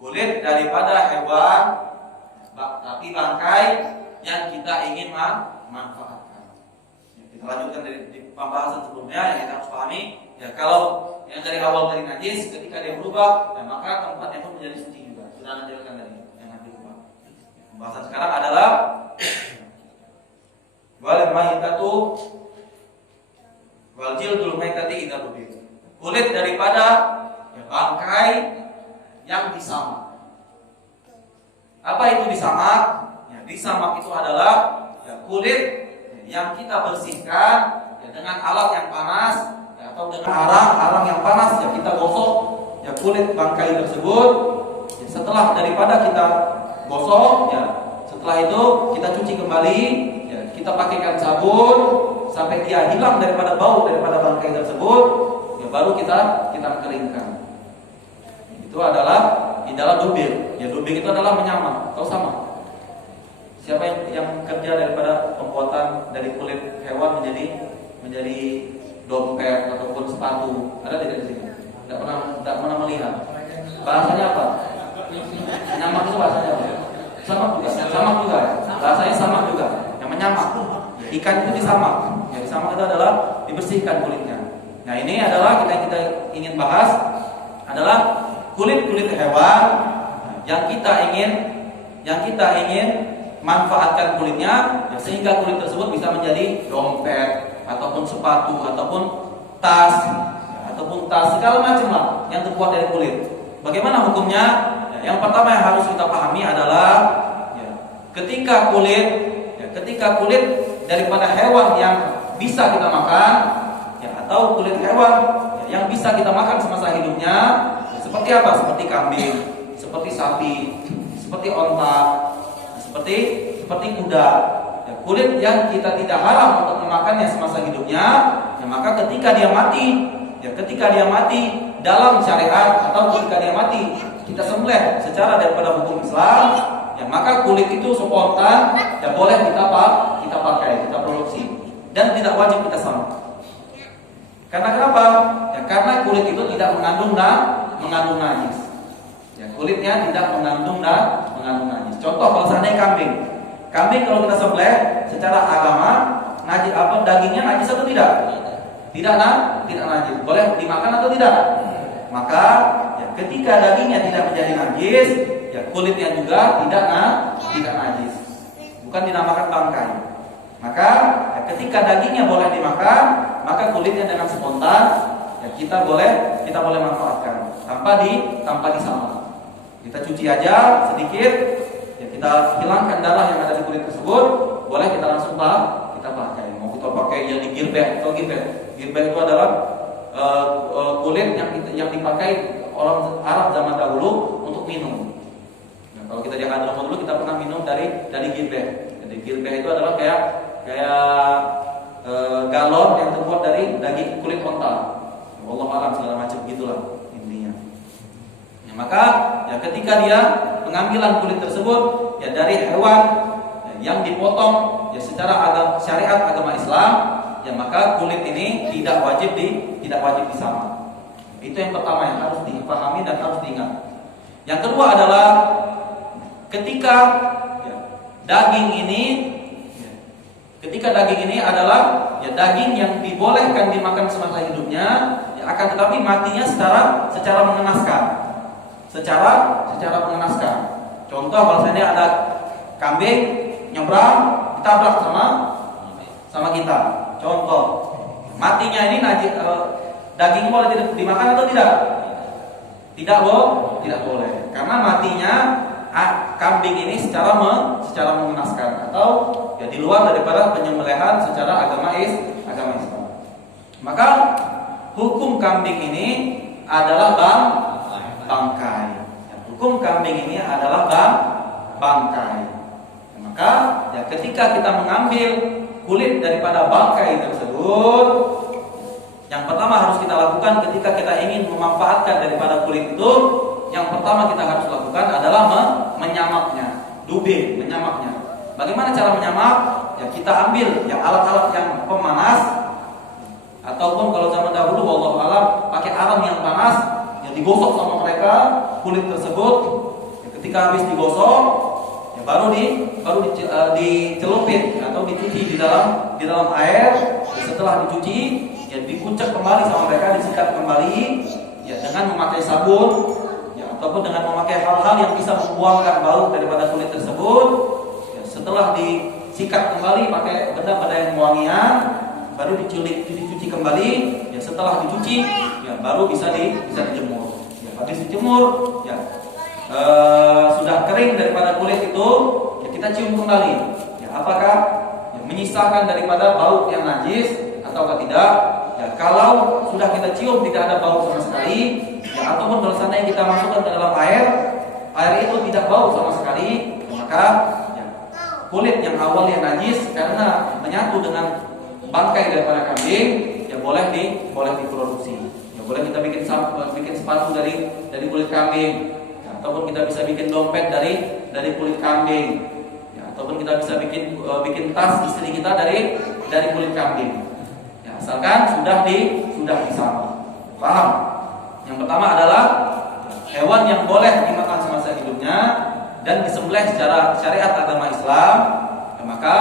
Kulit daripada hewan tapi bangkai yang kita ingin manfaatkan. Kita lanjutkan dari pembahasan sebelumnya yang kita harus pahami. Ya kalau yang dari awal dari najis, ketika dia berubah, ya maka tempatnya pun menjadi suci juga. Sudah anda jelaskan tadi yang nanti berubah. Pembahasan sekarang adalah wal maitatu wal jildul maitati idza dubir. Kulit daripada ya, bangkai yang disamak. Apa itu disamak? Ya, disamak itu adalah ya, kulit yang kita bersihkan ya, dengan alat yang panas ya, atau dengan arang yang panas ya, kita gosok ya, kulit bangkai tersebut ya, setelah daripada kita gosok ya, setelah itu kita cuci kembali ya, kita pakaikan sabun sampai dia hilang daripada bau daripada bangkai tersebut ya, baru kita keringkan. Itu adalah di dalam dubir. Ya, dubir itu adalah menyamak. Tahu sama? Siapa yang kerja daripada pembuatan dari kulit hewan menjadi dompet ataupun sepatu? Ada tidak di sini? Tidak pernah melihat. Bahasanya apa? Menyamak itu bahasanya apa? Samak juga. Bahasanya samak juga. Yang menyamak. Ikan itu disamak. Ya, disamak itu adalah dibersihkan kulitnya. Nah, ini adalah kita ingin bahas adalah kulit hewan yang kita ingin manfaatkan kulitnya ya, sehingga kulit tersebut bisa menjadi dompet ataupun sepatu ataupun tas segala macam lah yang terbuat dari kulit. Bagaimana hukumnya? Ya, yang pertama yang harus kita pahami adalah ya, ketika kulit daripada hewan yang bisa kita makan ya, atau kulit hewan ya, yang bisa kita makan semasa hidupnya ya, seperti apa? Seperti kambing, seperti sapi, seperti onta, seperti kuda. Ya, kulit yang kita tidak haram untuk memakannya semasa hidupnya, ya maka ketika dia mati dalam syariat atau ketika dia mati kita sembelih secara daripada hukum Islam, ya maka kulit itu spontan ya boleh kita pakai, kita produksi dan tidak wajib kita sama. Karena kenapa? Ya karena kulit itu tidak mengandung najis. Ya, kulitnya tidak mengandung najis. Contoh kalau seandainya kambing kalau kita sembelih secara agama najis dagingnya najis atau tidak? Tidak najis. Boleh dimakan atau tidak? Maka ya, ketika dagingnya tidak menjadi najis, ya kulitnya juga tidak najis. Bukan dinamakan bangkai. Maka ya, ketika dagingnya boleh dimakan, maka kulitnya dengan spontan ya kita boleh manfaatkan tanpa disama. Kita cuci aja sedikit, ya kita hilangkan darah yang ada di kulit tersebut, boleh kita langsung kita pakai. Mau kita pakai yang digirbek atau girbek. Girbek itu adalah kulit yang dipakai orang Arab zaman dahulu untuk minum. Nah, kalau kita di Hadramaut dulu kita pernah minum dari girbek. Jadi girbek itu adalah kayak galon yang terbuat dari daging kulit onta. Allah alam segala macam gitulah intinya. Ya, maka ya ketika dia pengambilan kulit tersebut ya dari hewan yang dipotong ya secara syariat agama Islam, ya maka kulit ini tidak wajib disama. Itu yang pertama yang harus dipahami dan harus diingat. Yang kedua adalah ketika ya, daging ini adalah ya daging yang dibolehkan dimakan semasa hidupnya, ya akan tetapi matinya secara mengenaskan. Secara mengenaskan. Contoh bahasanya ada kambing nyebrang ditabrak sama kita. Contoh, matinya ini daging boleh dimakan atau tidak? Tidak boleh. Karena matinya kambing ini secara mengenaskan atau ya di luar daripada penyembelihan secara agama Islam. Maka hukum kambing ini adalah bangkai. Ya, hukum kambing ini adalah bangkai. Ya, maka ya ketika kita mengambil kulit daripada bangkai tersebut, yang pertama harus kita lakukan ketika kita ingin memanfaatkan daripada kulit itu, yang pertama kita harus lakukan adalah menyamaknya, menyamaknya. Bagaimana cara menyamak? Ya kita ambil yang alat-alat yang pemanas, ataupun kalau zaman dahulu wallahu alam pakai arang yang panas, yang digosok sama mereka kulit tersebut. Ya, ketika habis digosok, ya baru dicelupin atau dicuci di dalam air. Ya, setelah dicuci, ya dikucek kembali sama mereka, disikat kembali, ya dengan memakai sabun, ya ataupun dengan memakai hal-hal yang bisa membuangkan bau daripada kulit tersebut. Ya, setelah disikat kembali pakai benda-benda yang wangian, baru dicuci kembali. Ya setelah dicuci, ya baru bisa dijemur. Ya habis dijemur, ya sudah kering daripada kulit itu, ya kita cium kembali. Ya apakah ya, menyisakan daripada bau yang najis atau tidak? Ya kalau sudah kita cium tidak ada bau sama sekali, ya ataupun kalau seandainya kita masukkan ke dalam air itu tidak bau sama sekali, ya, maka ya, kulit yang awalnya najis karena menyatu dengan bangkai daripada kambing, ya boleh diproduksi. Ya boleh kita bikin sepatu dari kulit kambing, ya, ataupun kita bisa bikin dompet dari kulit kambing, ya, ataupun kita bisa bikin tas istri kita dari kulit kambing. Ya, asalkan sudah disama. Paham? Yang pertama adalah hewan yang boleh dimakan semasa hidupnya dan disembelih secara syariat agama Islam, ya, maka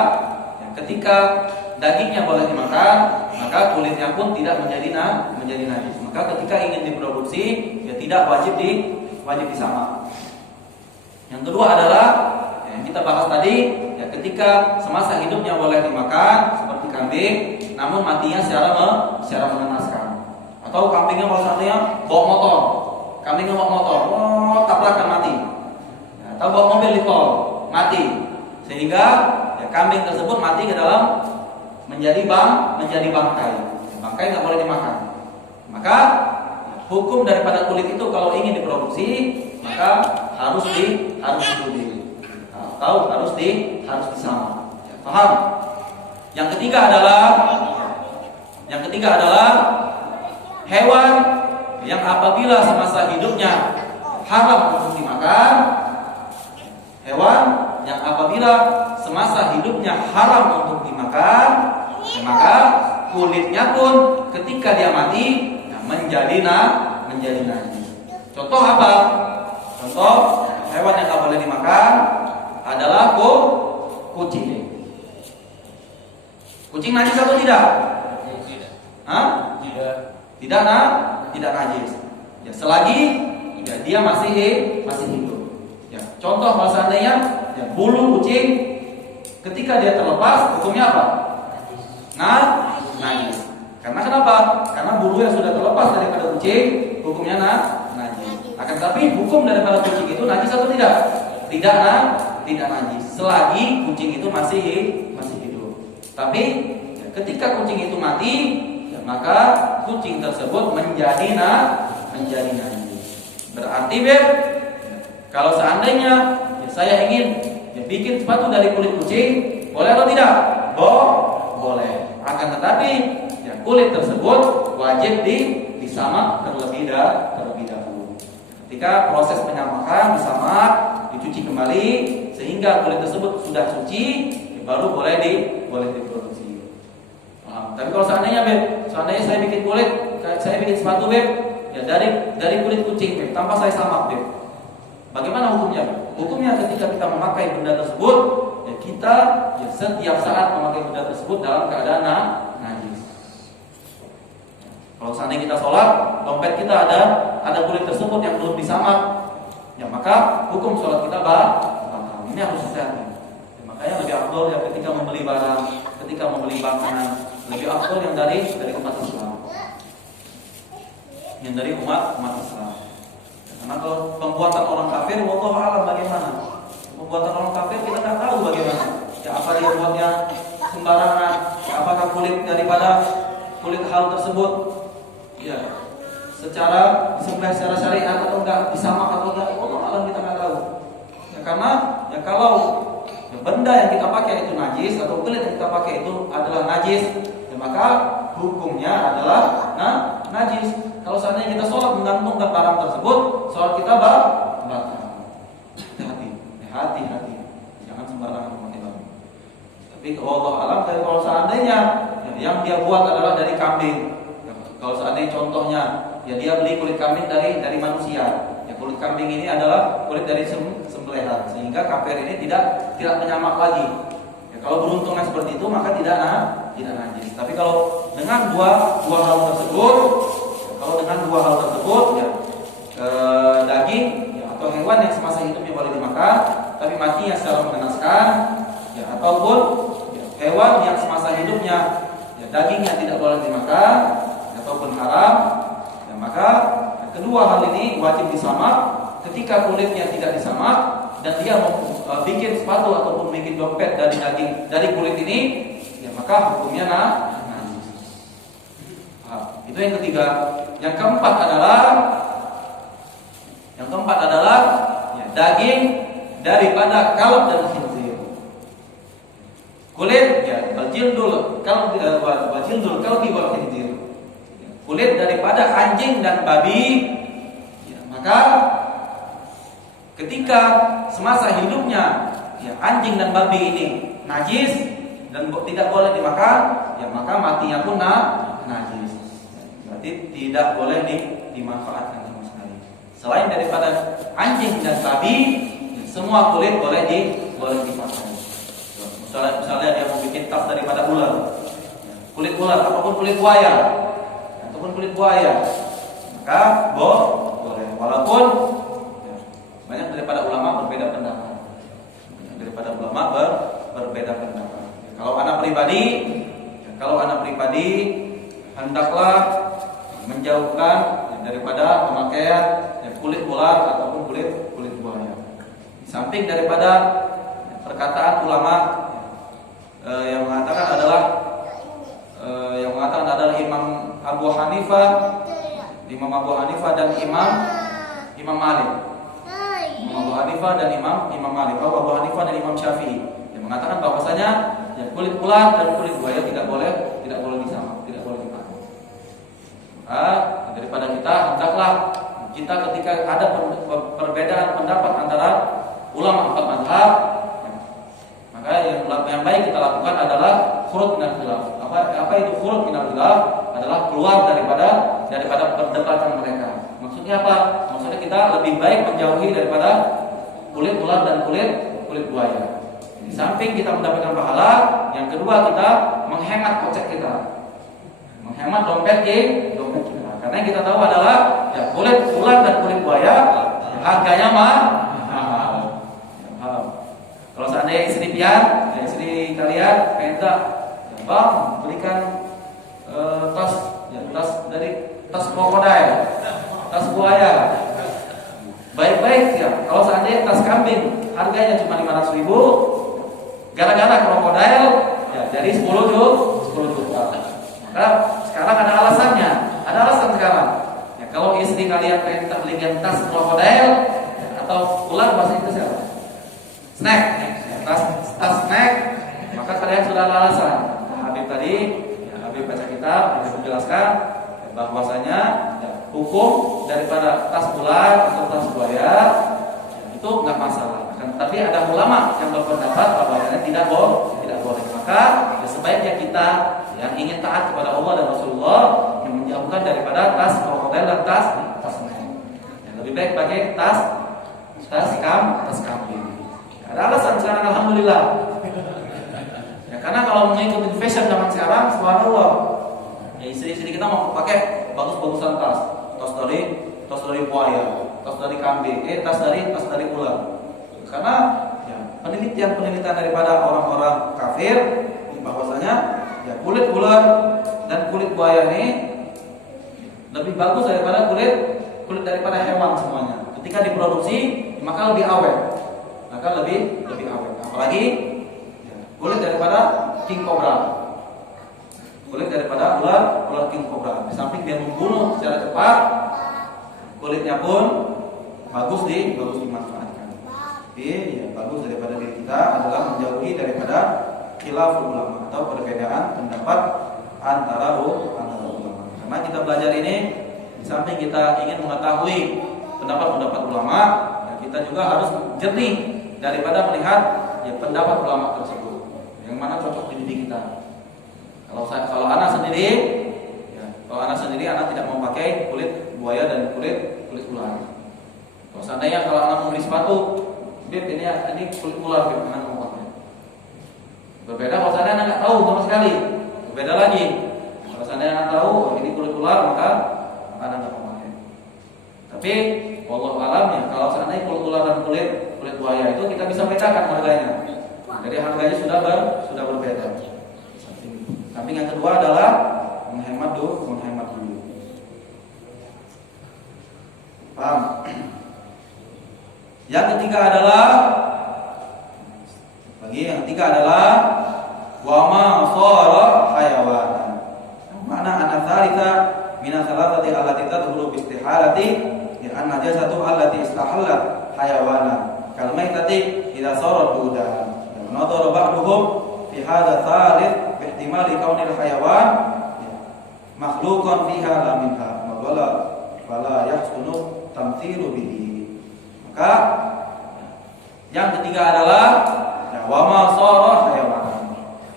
ya, ketika dagingnya boleh dimakan, maka kulitnya pun tidak menjadi najis. Maka ketika ingin diproduksi, ya tidak wajib disama. Yang kedua adalah yang kita bahas tadi, ya ketika semasa hidupnya boleh dimakan seperti kambing, namun matinya secara mengenaskan. Atau kambingnya kalau seandainya bawa motor, tabrakan mati. Ya, atau bawa mobil di tol, mati. Sehingga ya, kambing tersebut mati ke dalam menjadi bangkai. Bangkai nggak boleh dimakan. Maka hukum daripada kulit itu kalau ingin diproduksi, maka harus dibunuh atau harus disama. Ya, paham? Yang ketiga adalah hewan yang apabila semasa hidupnya haram untuk dimakan. Hewan yang apabila semasa hidupnya haram untuk dimakan, ya maka kulitnya pun ketika dia mati menjadi najis. Contoh apa? Contoh hewan yang tidak boleh dimakan adalah kucing. Kucing najis atau tidak? Tidak najis. Ya, selagi ya, dia masih hidup. Ya, contoh kalau seandainya ya, bulu kucing Ketika dia terlepas, hukumnya apa? Najis. Karena kenapa? Karena bulu yang sudah terlepas daripada kucing, hukumnya najis. Akan tetapi hukum daripada kucing itu najis atau tidak? Tidak najis. Selagi kucing itu masih hidup. Tapi ketika kucing itu mati, ya, maka kucing tersebut menjadi najis. Berarti Beb, kalau seandainya ya, saya ingin ya, bikin sepatu dari kulit kucing, boleh atau tidak? Boleh. Akan tetapi ya, kulit tersebut wajib disamak terlebih dahulu. Ketika proses penyamakan disamak, dicuci kembali sehingga kulit tersebut sudah suci, ya, baru boleh diproduksi. Tapi kalau seandainya saya bikin sepatu Beb, ya dari kulit kucing Beb, tanpa saya samak Beb, bagaimana hukumnya Beb? Hukumnya ketika kita memakai benda tersebut, ya kita ya, setiap saat memakai benda tersebut dalam keadaan najis. Kalau seandainya kita sholat, dompet kita ada kulit tersebut yang belum disamak, ya maka hukum sholat kita batal. Ini harus hati-hati. Ya, makanya lebih afdol ya ketika membeli barang, ketika membeli makanan, lebih afdol yang dari umat Islam, yang dari umat Islam. Karena kalau pembuatan orang kafir, wallahu a'lam bagaimana. Pembuatan orang kafir kita nggak tahu bagaimana. Ya apa dia buatnya sembarangan, ya, apakah kulit daripada kulit hal tersebut ya secara disembelih secara syariat atau enggak, disamak atau enggak, wallahu a'lam kita nggak tahu. Ya karena ya kalau ya, benda yang kita pakai itu najis atau kulit yang kita pakai itu adalah najis, ya, maka hukumnya adalah najis. Kalau seandainya kita sholat menggantungkan barang tersebut, sholat kita batal. Hati-hati, jangan sembarangan memakai barang. Tapi Allah alam, kalau seandainya ya, yang dia buat adalah dari kambing, ya, kalau seandainya contohnya, ya dia beli kulit kambing dari manusia, ya kulit kambing ini adalah kulit dari sembelihan, sehingga kafir ini tidak menyamak lagi. Ya, kalau beruntungnya seperti itu, maka tidak najis. Tapi kalau dengan dua hal tersebut, ya, daging ya, atau hewan yang semasa hidupnya boleh dimakan, tapi matinya secara mengenaskan, ya, ataupun ya, hewan yang semasa hidupnya ya, dagingnya tidak boleh dimakan ataupun haram, ya, maka ya, kedua hal ini wajib disamak. Ketika kulitnya tidak disamak dan dia mau bikin sepatu ataupun bikin dompet dari kulit ini, ya, maka hukumnya najis. Itu yang ketiga. Yang keempat adalah ya, daging daripada kalb dan khinzir. Kulit ya wajildul kalbi wal khinzir. Kulit daripada anjing dan babi. Ya, maka ketika semasa hidupnya ya, anjing dan babi ini najis dan tidak boleh dimakan, ya maka matinya pun najis. Berarti tidak boleh dimanfaatkan sama sekali. Selain daripada anjing dan babi, ya, semua kulit boleh dipakai. Misalnya dia mau bikin tas daripada ular, ya, kulit ular ataupun kulit buaya, maka boleh. Walaupun ya, banyak daripada ulama berbeda pendapat. Ya, kalau anak pribadi hendaklah menjauhkan ya, daripada pemakaian ya, kulit ular ataupun kulit buaya. Di samping daripada ya, perkataan ulama yang mengatakan adalah Imam Abu Hanifah dan Imam Malik. Abu Hanifah dan Imam Malik, atau Abu Hanifah dan Imam Syafi'i yang mengatakan bahwasanya ya, kulit ular dan kulit buaya tidak boleh disamak, tidak boleh dipakai. Daripada hendaklah kita ketika ada perbedaan pendapat antara ulama empat mazhab, ya, maka yang baik kita lakukan adalah khurud minal khilaf. Apa itu khurud minal khilaf? Adalah keluar daripada perdebatan mereka. Maksudnya apa? Maksudnya kita lebih baik menjauhi daripada kulit ular dan kulit buaya. Di samping kita mendapatkan pahala, yang kedua kita menghemat kocek kita, menghemat dompet kita. Karena yang kita tahu adalah ya, kulit ular dan kulit buaya harganya mahal. Kalau seandainya istri pian, istri kalian minta, ya, Bang, belikan tas, ya, tas krokodil, tas buaya. Baik-baik ya, kalau seandainya tas kambing harganya cuma 500.000, gara-gara krokodil ya jadi 10 juta. Maka sekarang ada alasannya, ada alasan sekarang. Ya, kalau istri kalian pengen belikan tas krokodil ya, atau ular bahasa Inggris apa? Snack, ya, tas snack, maka kalian sudah ada alasan. Habib tadi, ya, Habib baca kitab, dia menjelaskan ya, bahwasanya ya, hukum daripada tas ular atau tas buaya ya, itu nggak masalah. Tapi ada ulama yang berpendapat bahwasanya tidak boleh. Maka ya, sebaiknya kita yang ingin taat kepada Allah dan Rasulullah yang menjauhkan daripada tas krokodil dan tas snack. Yang lebih baik pakai tas kambing. Ada alasan sekarang, alhamdulillah. Ya, karena kalau mengikuti fashion zaman sekarang, subhanallah, ya, istri-istri kita mau pakai bagus-bagusan tas dari buaya, tas dari kambing, tas dari ular. Karena ya, penelitian daripada orang-orang kafir bahwasanya ya, kulit ular dan kulit buaya ini lebih bagus daripada kulit daripada hewan semuanya. Ketika diproduksi maka lebih awet. Apalagi ya, kulit daripada king cobra. Kulit daripada ular king cobra. Di samping dia membunuh secara cepat, kulitnya pun bagus dimanfaatkan. Jadi ya, bagus daripada diri kita adalah menjauhi daripada khilaful ulama atau perbedaan pendapat antara ulama. Karena kita belajar ini di samping kita ingin mengetahui pendapat ulama, ya, kita juga harus jernih daripada melihat ya, pendapat ulama tersebut yang mana cocok di diri kita. Kalau anak sendiri, ya, anak tidak mau pakai kulit buaya dan kulit ular. Kalau seandainya kalau anak mau beli sepatu, Beb, ini kulit ular, Beb, anak mau pakai. Berbeda kalau seandainya anak nggak tahu sama sekali, berbeda lagi. Kalau seandainya anak tahu ini kulit ular, maka anak nggak mau pakai. Tapi wallahu alam ya, kalau seandainya kulit ular dan kulit buaya itu kita bisa bedakan harganya. Jadi harganya sudah berbeda. Tapi yang kedua adalah menghemat dulu. Paham? Yang ketiga adalah wa ma shara hayawanan. Mana ana tsalitsa min salatati allati tadkhulu bi istihalati li anna najasatu allati istahallat hayawanan kal maitati idza sarat dudan. Nadara ba'duhum fi hadha thalith bi ihtimali kaunil hayawan makhluqan fiha la minha wala fala yahsunu tamthilu bihi. Maka yang ketiga adalah ya, wa ma shara hayawan.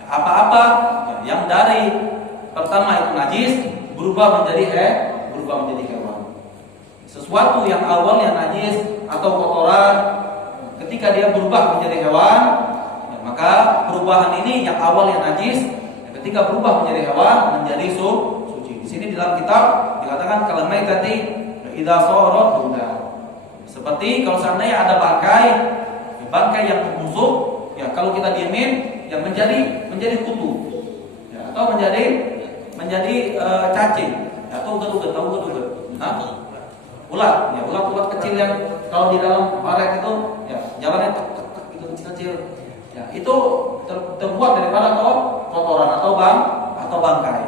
Apa-apa ya, yang dari pertama itu najis berubah menjadi hewan. Sesuatu yang awalnya najis atau kotoran ketika dia berubah menjadi hewan, ya, maka perubahan ini yang awalnya najis ya, ketika berubah menjadi hewan menjadi suci. Di sini dalam kitab dikatakan kalau maitati idza sarat dudan. Seperti kalau seandainya ada bangkai yang membusuk, ya kalau kita diemin yang menjadi kutu, ya, atau menjadi cacing, ya, atau ugat-ugat, ulat kecil yang kalau di dalam paret itu, ya jalannya itu kecil, ya itu terbuat daripada kotoran atau bangkai.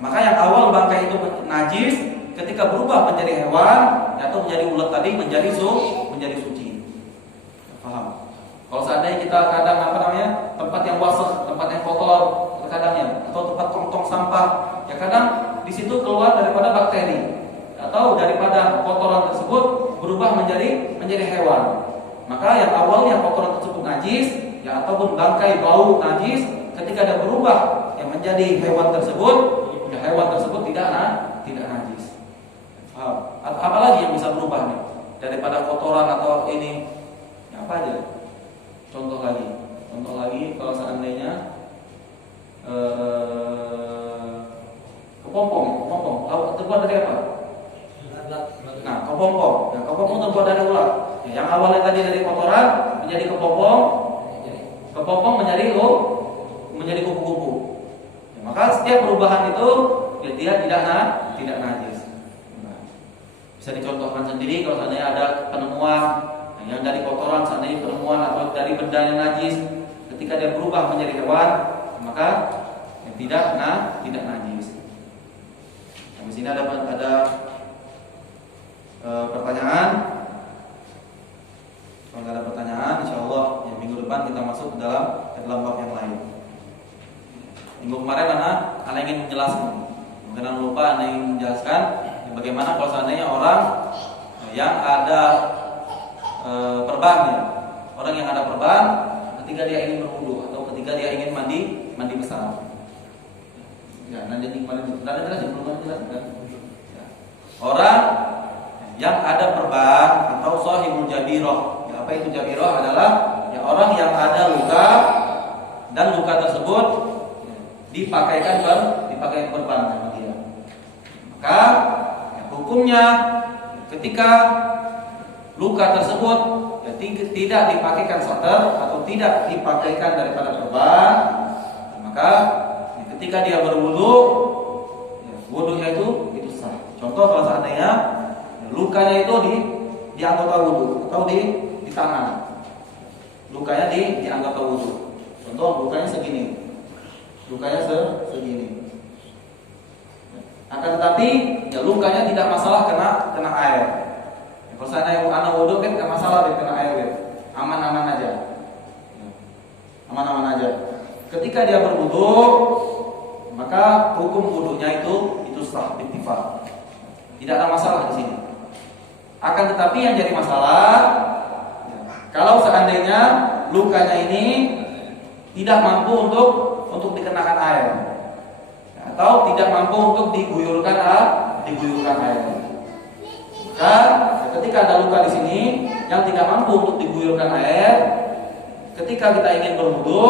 Maka yang awal bangkai itu najis, ketika berubah menjadi hewan, ya, atau menjadi ulat tadi menjadi suci. Paham? Kalau seandainya kita kadang tempat yang wasakh, tempat yang kotor terkadangnya, atau tempat tong sampah, ya kadang di situ keluar daripada bakteri atau daripada kotoran tersebut berubah menjadi hewan. Maka yang awalnya kotoran tersebut najis, ya ataupun bangkai bau najis, ketika ada berubah yang menjadi hewan tersebut, ya hewan tersebut tidak najis. Paham? Apalagi yang bisa berubah nih daripada kotoran atau ini, ya, apa aja? Contoh lagi kalau seandainya kepompong terbuat dari apa? Nah, kepompong terbuat dari ulat. Ya, yang awalnya tadi dari kotoran menjadi kepompong menjadi menjadi kupu-kupu. Ya, maka setiap perubahan itu ya, dia tidak najis. Nah, bisa dicontohkan sendiri kalau seandainya ada penemuan yang dari kotoran, seandainya penemuan atau dari benda yang najis, ketika dia berubah menjadi hewan, maka ya, tidak najis. Nah, di sini ada pertanyaan. Kalau nggak ada pertanyaan, insya Allah ya, minggu depan kita masuk ke dalam bab yang lain. Minggu kemarin anak ingin menjelaskan, mungkin lupa anak ingin menjelaskan ya, bagaimana kalau seandainya orang yang ada perban, ya, orang yang ada perban ketika dia ingin berwudu atau ketika dia ingin mandi besar. Ya, nanti kemarin belum jelas kan? Ya. Orang yang ada perban atau shahibul jabirah. Ya, apa itu jabirah? Adalah ya, orang yang ada luka dan luka tersebut ya, dipakaikan perban sama dia. Maka ya, hukumnya ketika luka tersebut ya, tidak dipakaikan sater atau tidak dipakaikan daripada perban, maka ya, ketika dia berwudu, ya, wudunya itu sah. Contoh kalau seandainya lukanya itu di anggota wudu atau di tangan. Lukanya di anggota wudu. Contoh lukanya segini. Lukanya segini. Akan tetapi ya lukanya tidak masalah kena air. Ya, kalau seandainya anak wudu kan enggak masalah kena air, ya. Aman-aman aja. Ya. Aman-aman aja. Ketika dia berwudu, maka hukum wudunya itu sah ittifaq. Tidak ada masalah di sini. Akan tetapi yang jadi masalah kalau seandainya lukanya ini tidak mampu untuk dikenakan air atau tidak mampu untuk diguyurkan air. Maka ketika ada luka di sini yang tidak mampu untuk diguyurkan air, ketika kita ingin berwudu,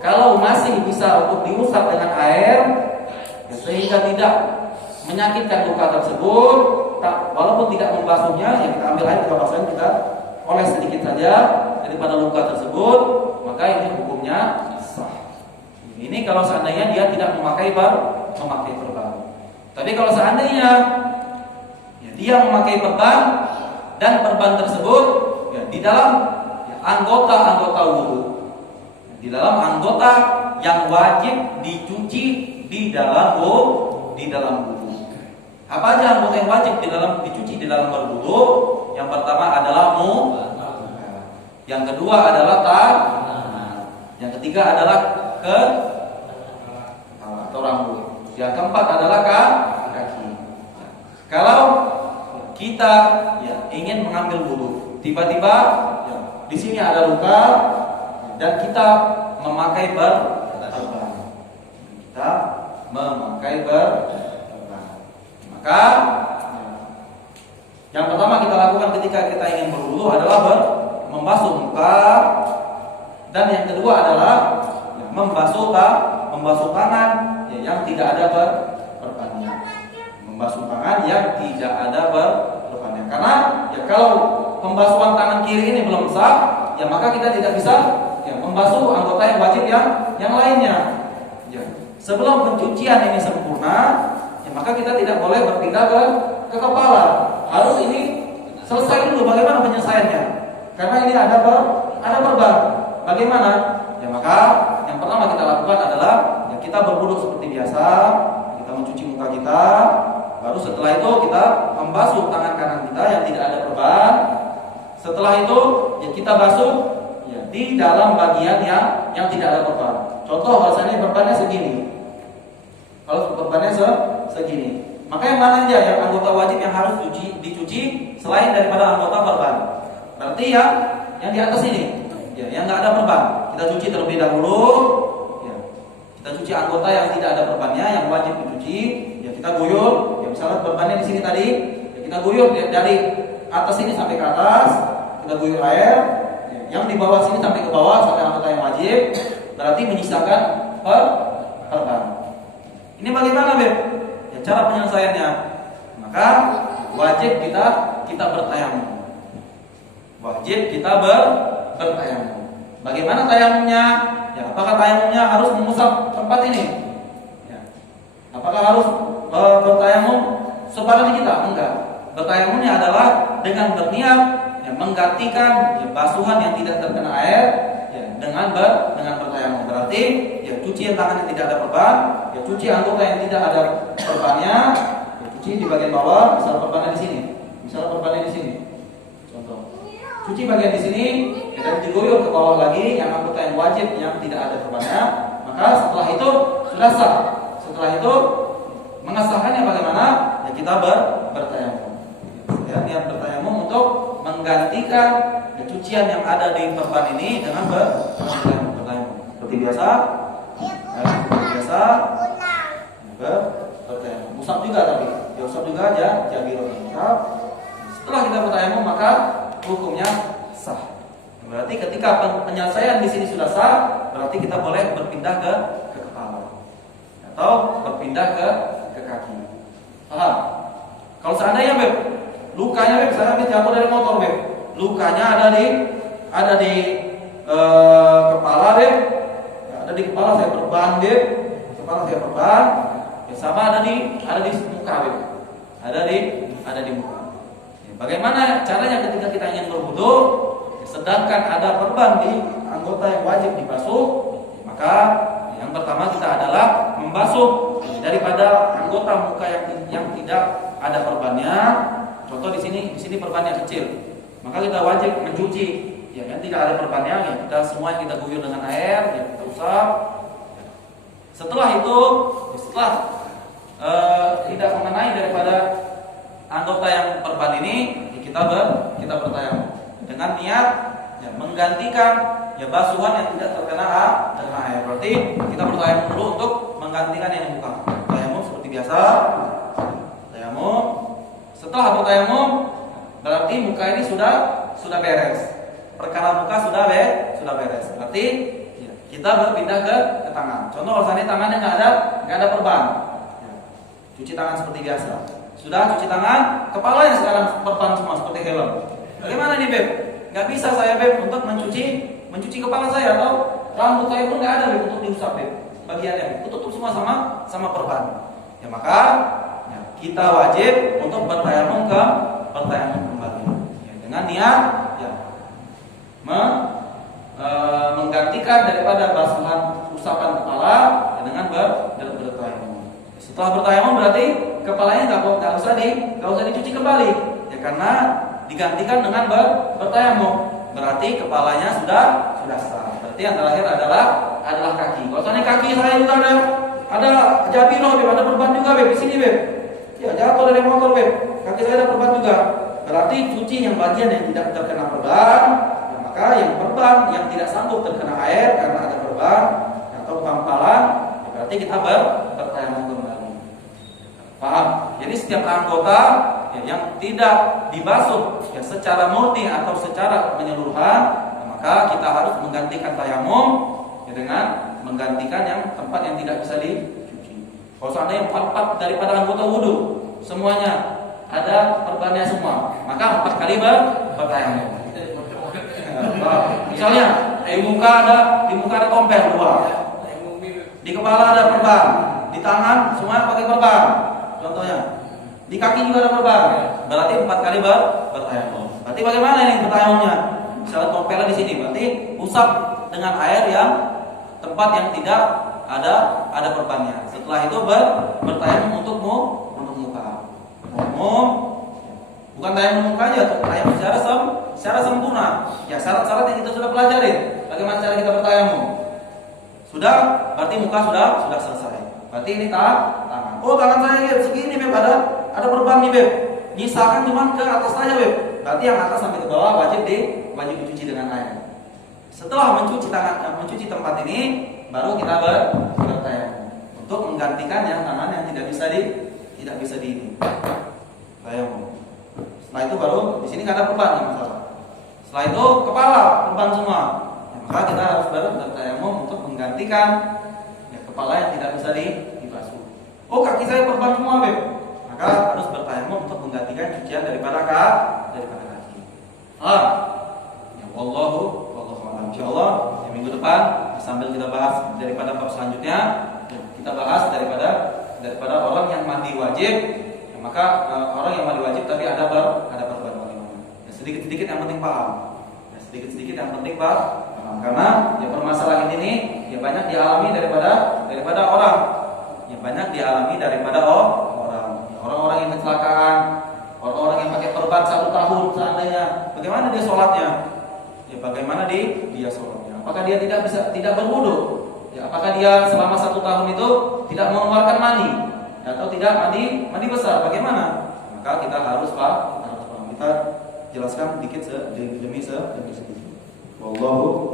kalau masih bisa untuk diusap dengan air ya, sehingga tidak menyakitkan luka tersebut, walaupun tidak membasuhnya, yang kita ambil air kita basuhnya, kita oles sedikit saja daripada luka tersebut, maka ini hukumnya sah. Ini kalau seandainya dia tidak memakai perban. Tapi kalau seandainya ya, dia memakai perban dan perban tersebut ya, di dalam ya, anggota wudu, di dalam anggota yang wajib dicuci di dalam wudu. Apa aja anggota yang wajib dicuci di dalam berwudu? Yang pertama adalah yang kedua adalah yang ketiga adalah atau rambut. Yang keempat adalah kaki. Kalau kita ya, ingin mengambil wudu, tiba-tiba ya, di sini ada luka dan kita memakai perban. Kita memakai perban. Maka yang pertama kita lakukan ketika kita ingin berwudu adalah membasuh muka, dan yang kedua adalah membasuh tangan ya, yang tidak ada perbannya. Membasuh tangan yang tidak ada perbannya. Karena ya kalau pembasuhan tangan kiri ini belum sah, ya maka kita tidak bisa ya, membasuh anggota yang wajib yang lainnya. Ya. Sebelum pencucian ini sempurna, maka kita tidak boleh berpindah ke kepala. Harus ini selesai dulu bagaimana penyelesaiannya. Karena ini ada perban. Bagaimana? Ya maka yang pertama kita lakukan adalah ya, kita berwudu seperti biasa, kita mencuci muka kita, baru setelah itu kita membasuh tangan kanan kita yang tidak ada perban. Setelah itu ya, kita basuh ya, di dalam bagian yang tidak ada perban. Contoh bahasanya perbannya segini. Kalau perbannya segini, maka yang mana aja yang anggota wajib yang harus dicuci selain daripada anggota perban? Berarti yang di atas ini, ya, yang nggak ada perban, kita cuci terlebih dahulu. Ya, kita cuci anggota yang tidak ada perbannya, yang wajib dicuci. Ya, kita guyur. Ya, misalnya perbannya di sini tadi, ya, kita guyur ya, dari atas ini sampai ke atas, kita guyur air. Ya, yang di bawah sini sampai ke bawah sampai anggota yang wajib, berarti menyisakan perban. Ini bagaimana, Beb? Ya, cara penyelesaiannya. Maka wajib kita bertayamum. Wajib kita bertayamum. Bagaimana tayamumnya? ya apakah tayamumnya harus mengusap tempat ini? Ya. Apakah harus bertayamum sepadan kita? Enggak. Bertayamumnya adalah dengan berniat ya, menggantikan ya, basuhan yang tidak terkena air ya, dengan bertayamum. Berarti ya cuci tangan yang tidak ada perban, ya cuci anggota yang tidak ada perbannya, ya, cuci di bagian bawah, misal perbannya di sini, misal perbannya di sini. Contoh. Cuci bagian di sini ya, dan diguyur ke bawah lagi yang anggota yang wajib yang tidak ada perbannya. Maka setelah itu sudah sah. Setelah itu mengesahkannya bagaimana? Ya kita bertayamum. Ya, niat bertayamum untuk menggantikan cucian yang ada di perban ini dengan bertayamum. Seperti biasa, bertayamum. Usap juga tapi, diusap juga aja, jabirnya. Setelah kita bertayamum maka hukumnya sah. Berarti ketika penyelesaian di sini sudah sah, berarti kita boleh berpindah ke kepala atau berpindah ke kaki. Paham? Kalau seandainya Beb, lukanya Beb, saya habis jatuh dari motor Beb, lukanya ada di kepala Beb, ya, ada di kepala saya perban Beb, kepala saya perban, ya, sama ada di muka Beb, ada di muka. Ya, bagaimana caranya ketika kita ingin berwudu, ya, sedangkan ada perban di anggota yang wajib dibasuh, maka yang pertama kita adalah membasuh daripada anggota muka yang tidak ada perbannya. Contoh di sini perbannya kecil, maka kita wajib mencuci. Ya kan tidak ada perbannya, ya kita semua kita guyur dengan air, ya kita usap. Setelah itu, setelah tidak mengenai daripada anggota yang perban ini, ya kita bertayamum dengan niat ya, menggantikan ya basuhan yang tidak terkena air. Berarti kita bertayamum dulu untuk menggantikan yang muka. Tayamum seperti biasa. Tayamum. Setelah bertayamum, berarti muka ini sudah beres. Perkara muka sudah beres. Berarti ya, kita berpindah ke tangan. Contoh kalau seandainya tangannya nggak ada perban, ya, cuci tangan seperti biasa. Sudah cuci tangan, kepalanya sekarang perban semua seperti helm. Bagaimana nih Beb? Nggak bisa saya Beb untuk mencuci kepala saya atau rambut saya pun nggak ada Beb untuk diusap Beb. Bagiannya tutup semua sama perban. Ya maka ya, kita wajib untuk bertayamum kembali ya, dengan niat ya, menggantikan daripada basuhan usapan kepala ya, dengan bertayamum. Setelah bertayamum berarti kepalanya nggak usah dicuci kembali ya karena digantikan dengan bertayamum. Berarti kepalanya sudah sah. Berarti yang terakhir adalah kaki. Kalau seandainya kaki saya juga ada jabirah Beb, ada perban juga Beb di sini Beb. Ya jatuh dari motor Beb, kaki saya ada perban juga. Berarti cuci yang bagian yang tidak terkena perban, ya, maka yang perban yang tidak sanggup terkena air karena ada perban atau pampalan, ya, berarti kita bertayamum kembali. Paham? Jadi setiap anggota ya, yang tidak dibasuh ya, secara murni atau secara menyeluruhan, ya, maka kita harus menggantikan tayamum ya, dengan menggantikan yang tempat yang tidak bisa dicuci. Kalau seandainya 4 daripada anggota wudu semuanya ada perbannya semua, maka 4 kali bertayamum. Misalnya di muka ada tompel 2, di kepala ada perban, di tangan semua pakai perban. Contohnya di kaki juga ada perban, berarti 4 kali bertayamum. Berarti bagaimana ini bertayamumnya? Misalnya tompelnya di sini, berarti usap dengan air yang tempat yang tidak ada perbannya. Setelah itu bertayamum untuk muka. Umum, bukan tayamum muka aja, tayamum secara sempurna. Ya syarat-syarat yang kita sudah pelajari. Bagaimana cara kita bertayamum? Sudah, berarti muka sudah selesai. Berarti ini tangan. Oh tangan saya segini Beb, ada perban nih Beb. Nyisakan cuma ke atas saja Beb. Berarti yang atas sampai ke bawah wajib dicuci dengan air. Setelah mencuci tempat ini, baru kita bertayamum untuk menggantikan yang tangan yang tidak bisa di tayamum. Setelah itu baru di sini nggak ada perban ya masalah. Setelah itu kepala perban semua, ya, maka kita harus bertayamum untuk menggantikan ya, kepala yang tidak bisa dibasuh. Oh kaki saya perban semua Beb, maka harus bertayamum untuk menggantikan cucian daripada kaki. Ya, wallahu a'lam. Insyaallah minggu depan sambil kita bahas daripada bab selanjutnya, kita bahas daripada orang yang mandi wajib. Ya, maka orang yang mandi wajib tapi ada perbuatan bagaimana? Ya, sedikit-sedikit yang penting paham. Ya, sedikit-sedikit yang penting paham. Karena ya permasalahan ini ya banyak dialami daripada orang. Ya banyak dialami daripada orang. Ya, orang-orang yang kecelakaan, orang-orang yang pakai perban 1 tahun seandainya, bagaimana dia sholatnya? Ya bagaimana dia sholatnya? Apakah dia tidak berwudu? Ya, apakah dia selama 1 tahun itu tidak mengeluarkan mani? Ya, atau tidak mandi besar? Bagaimana? Maka kita harus paham. Kita jelaskan sedikit demi sedikit. Wallahu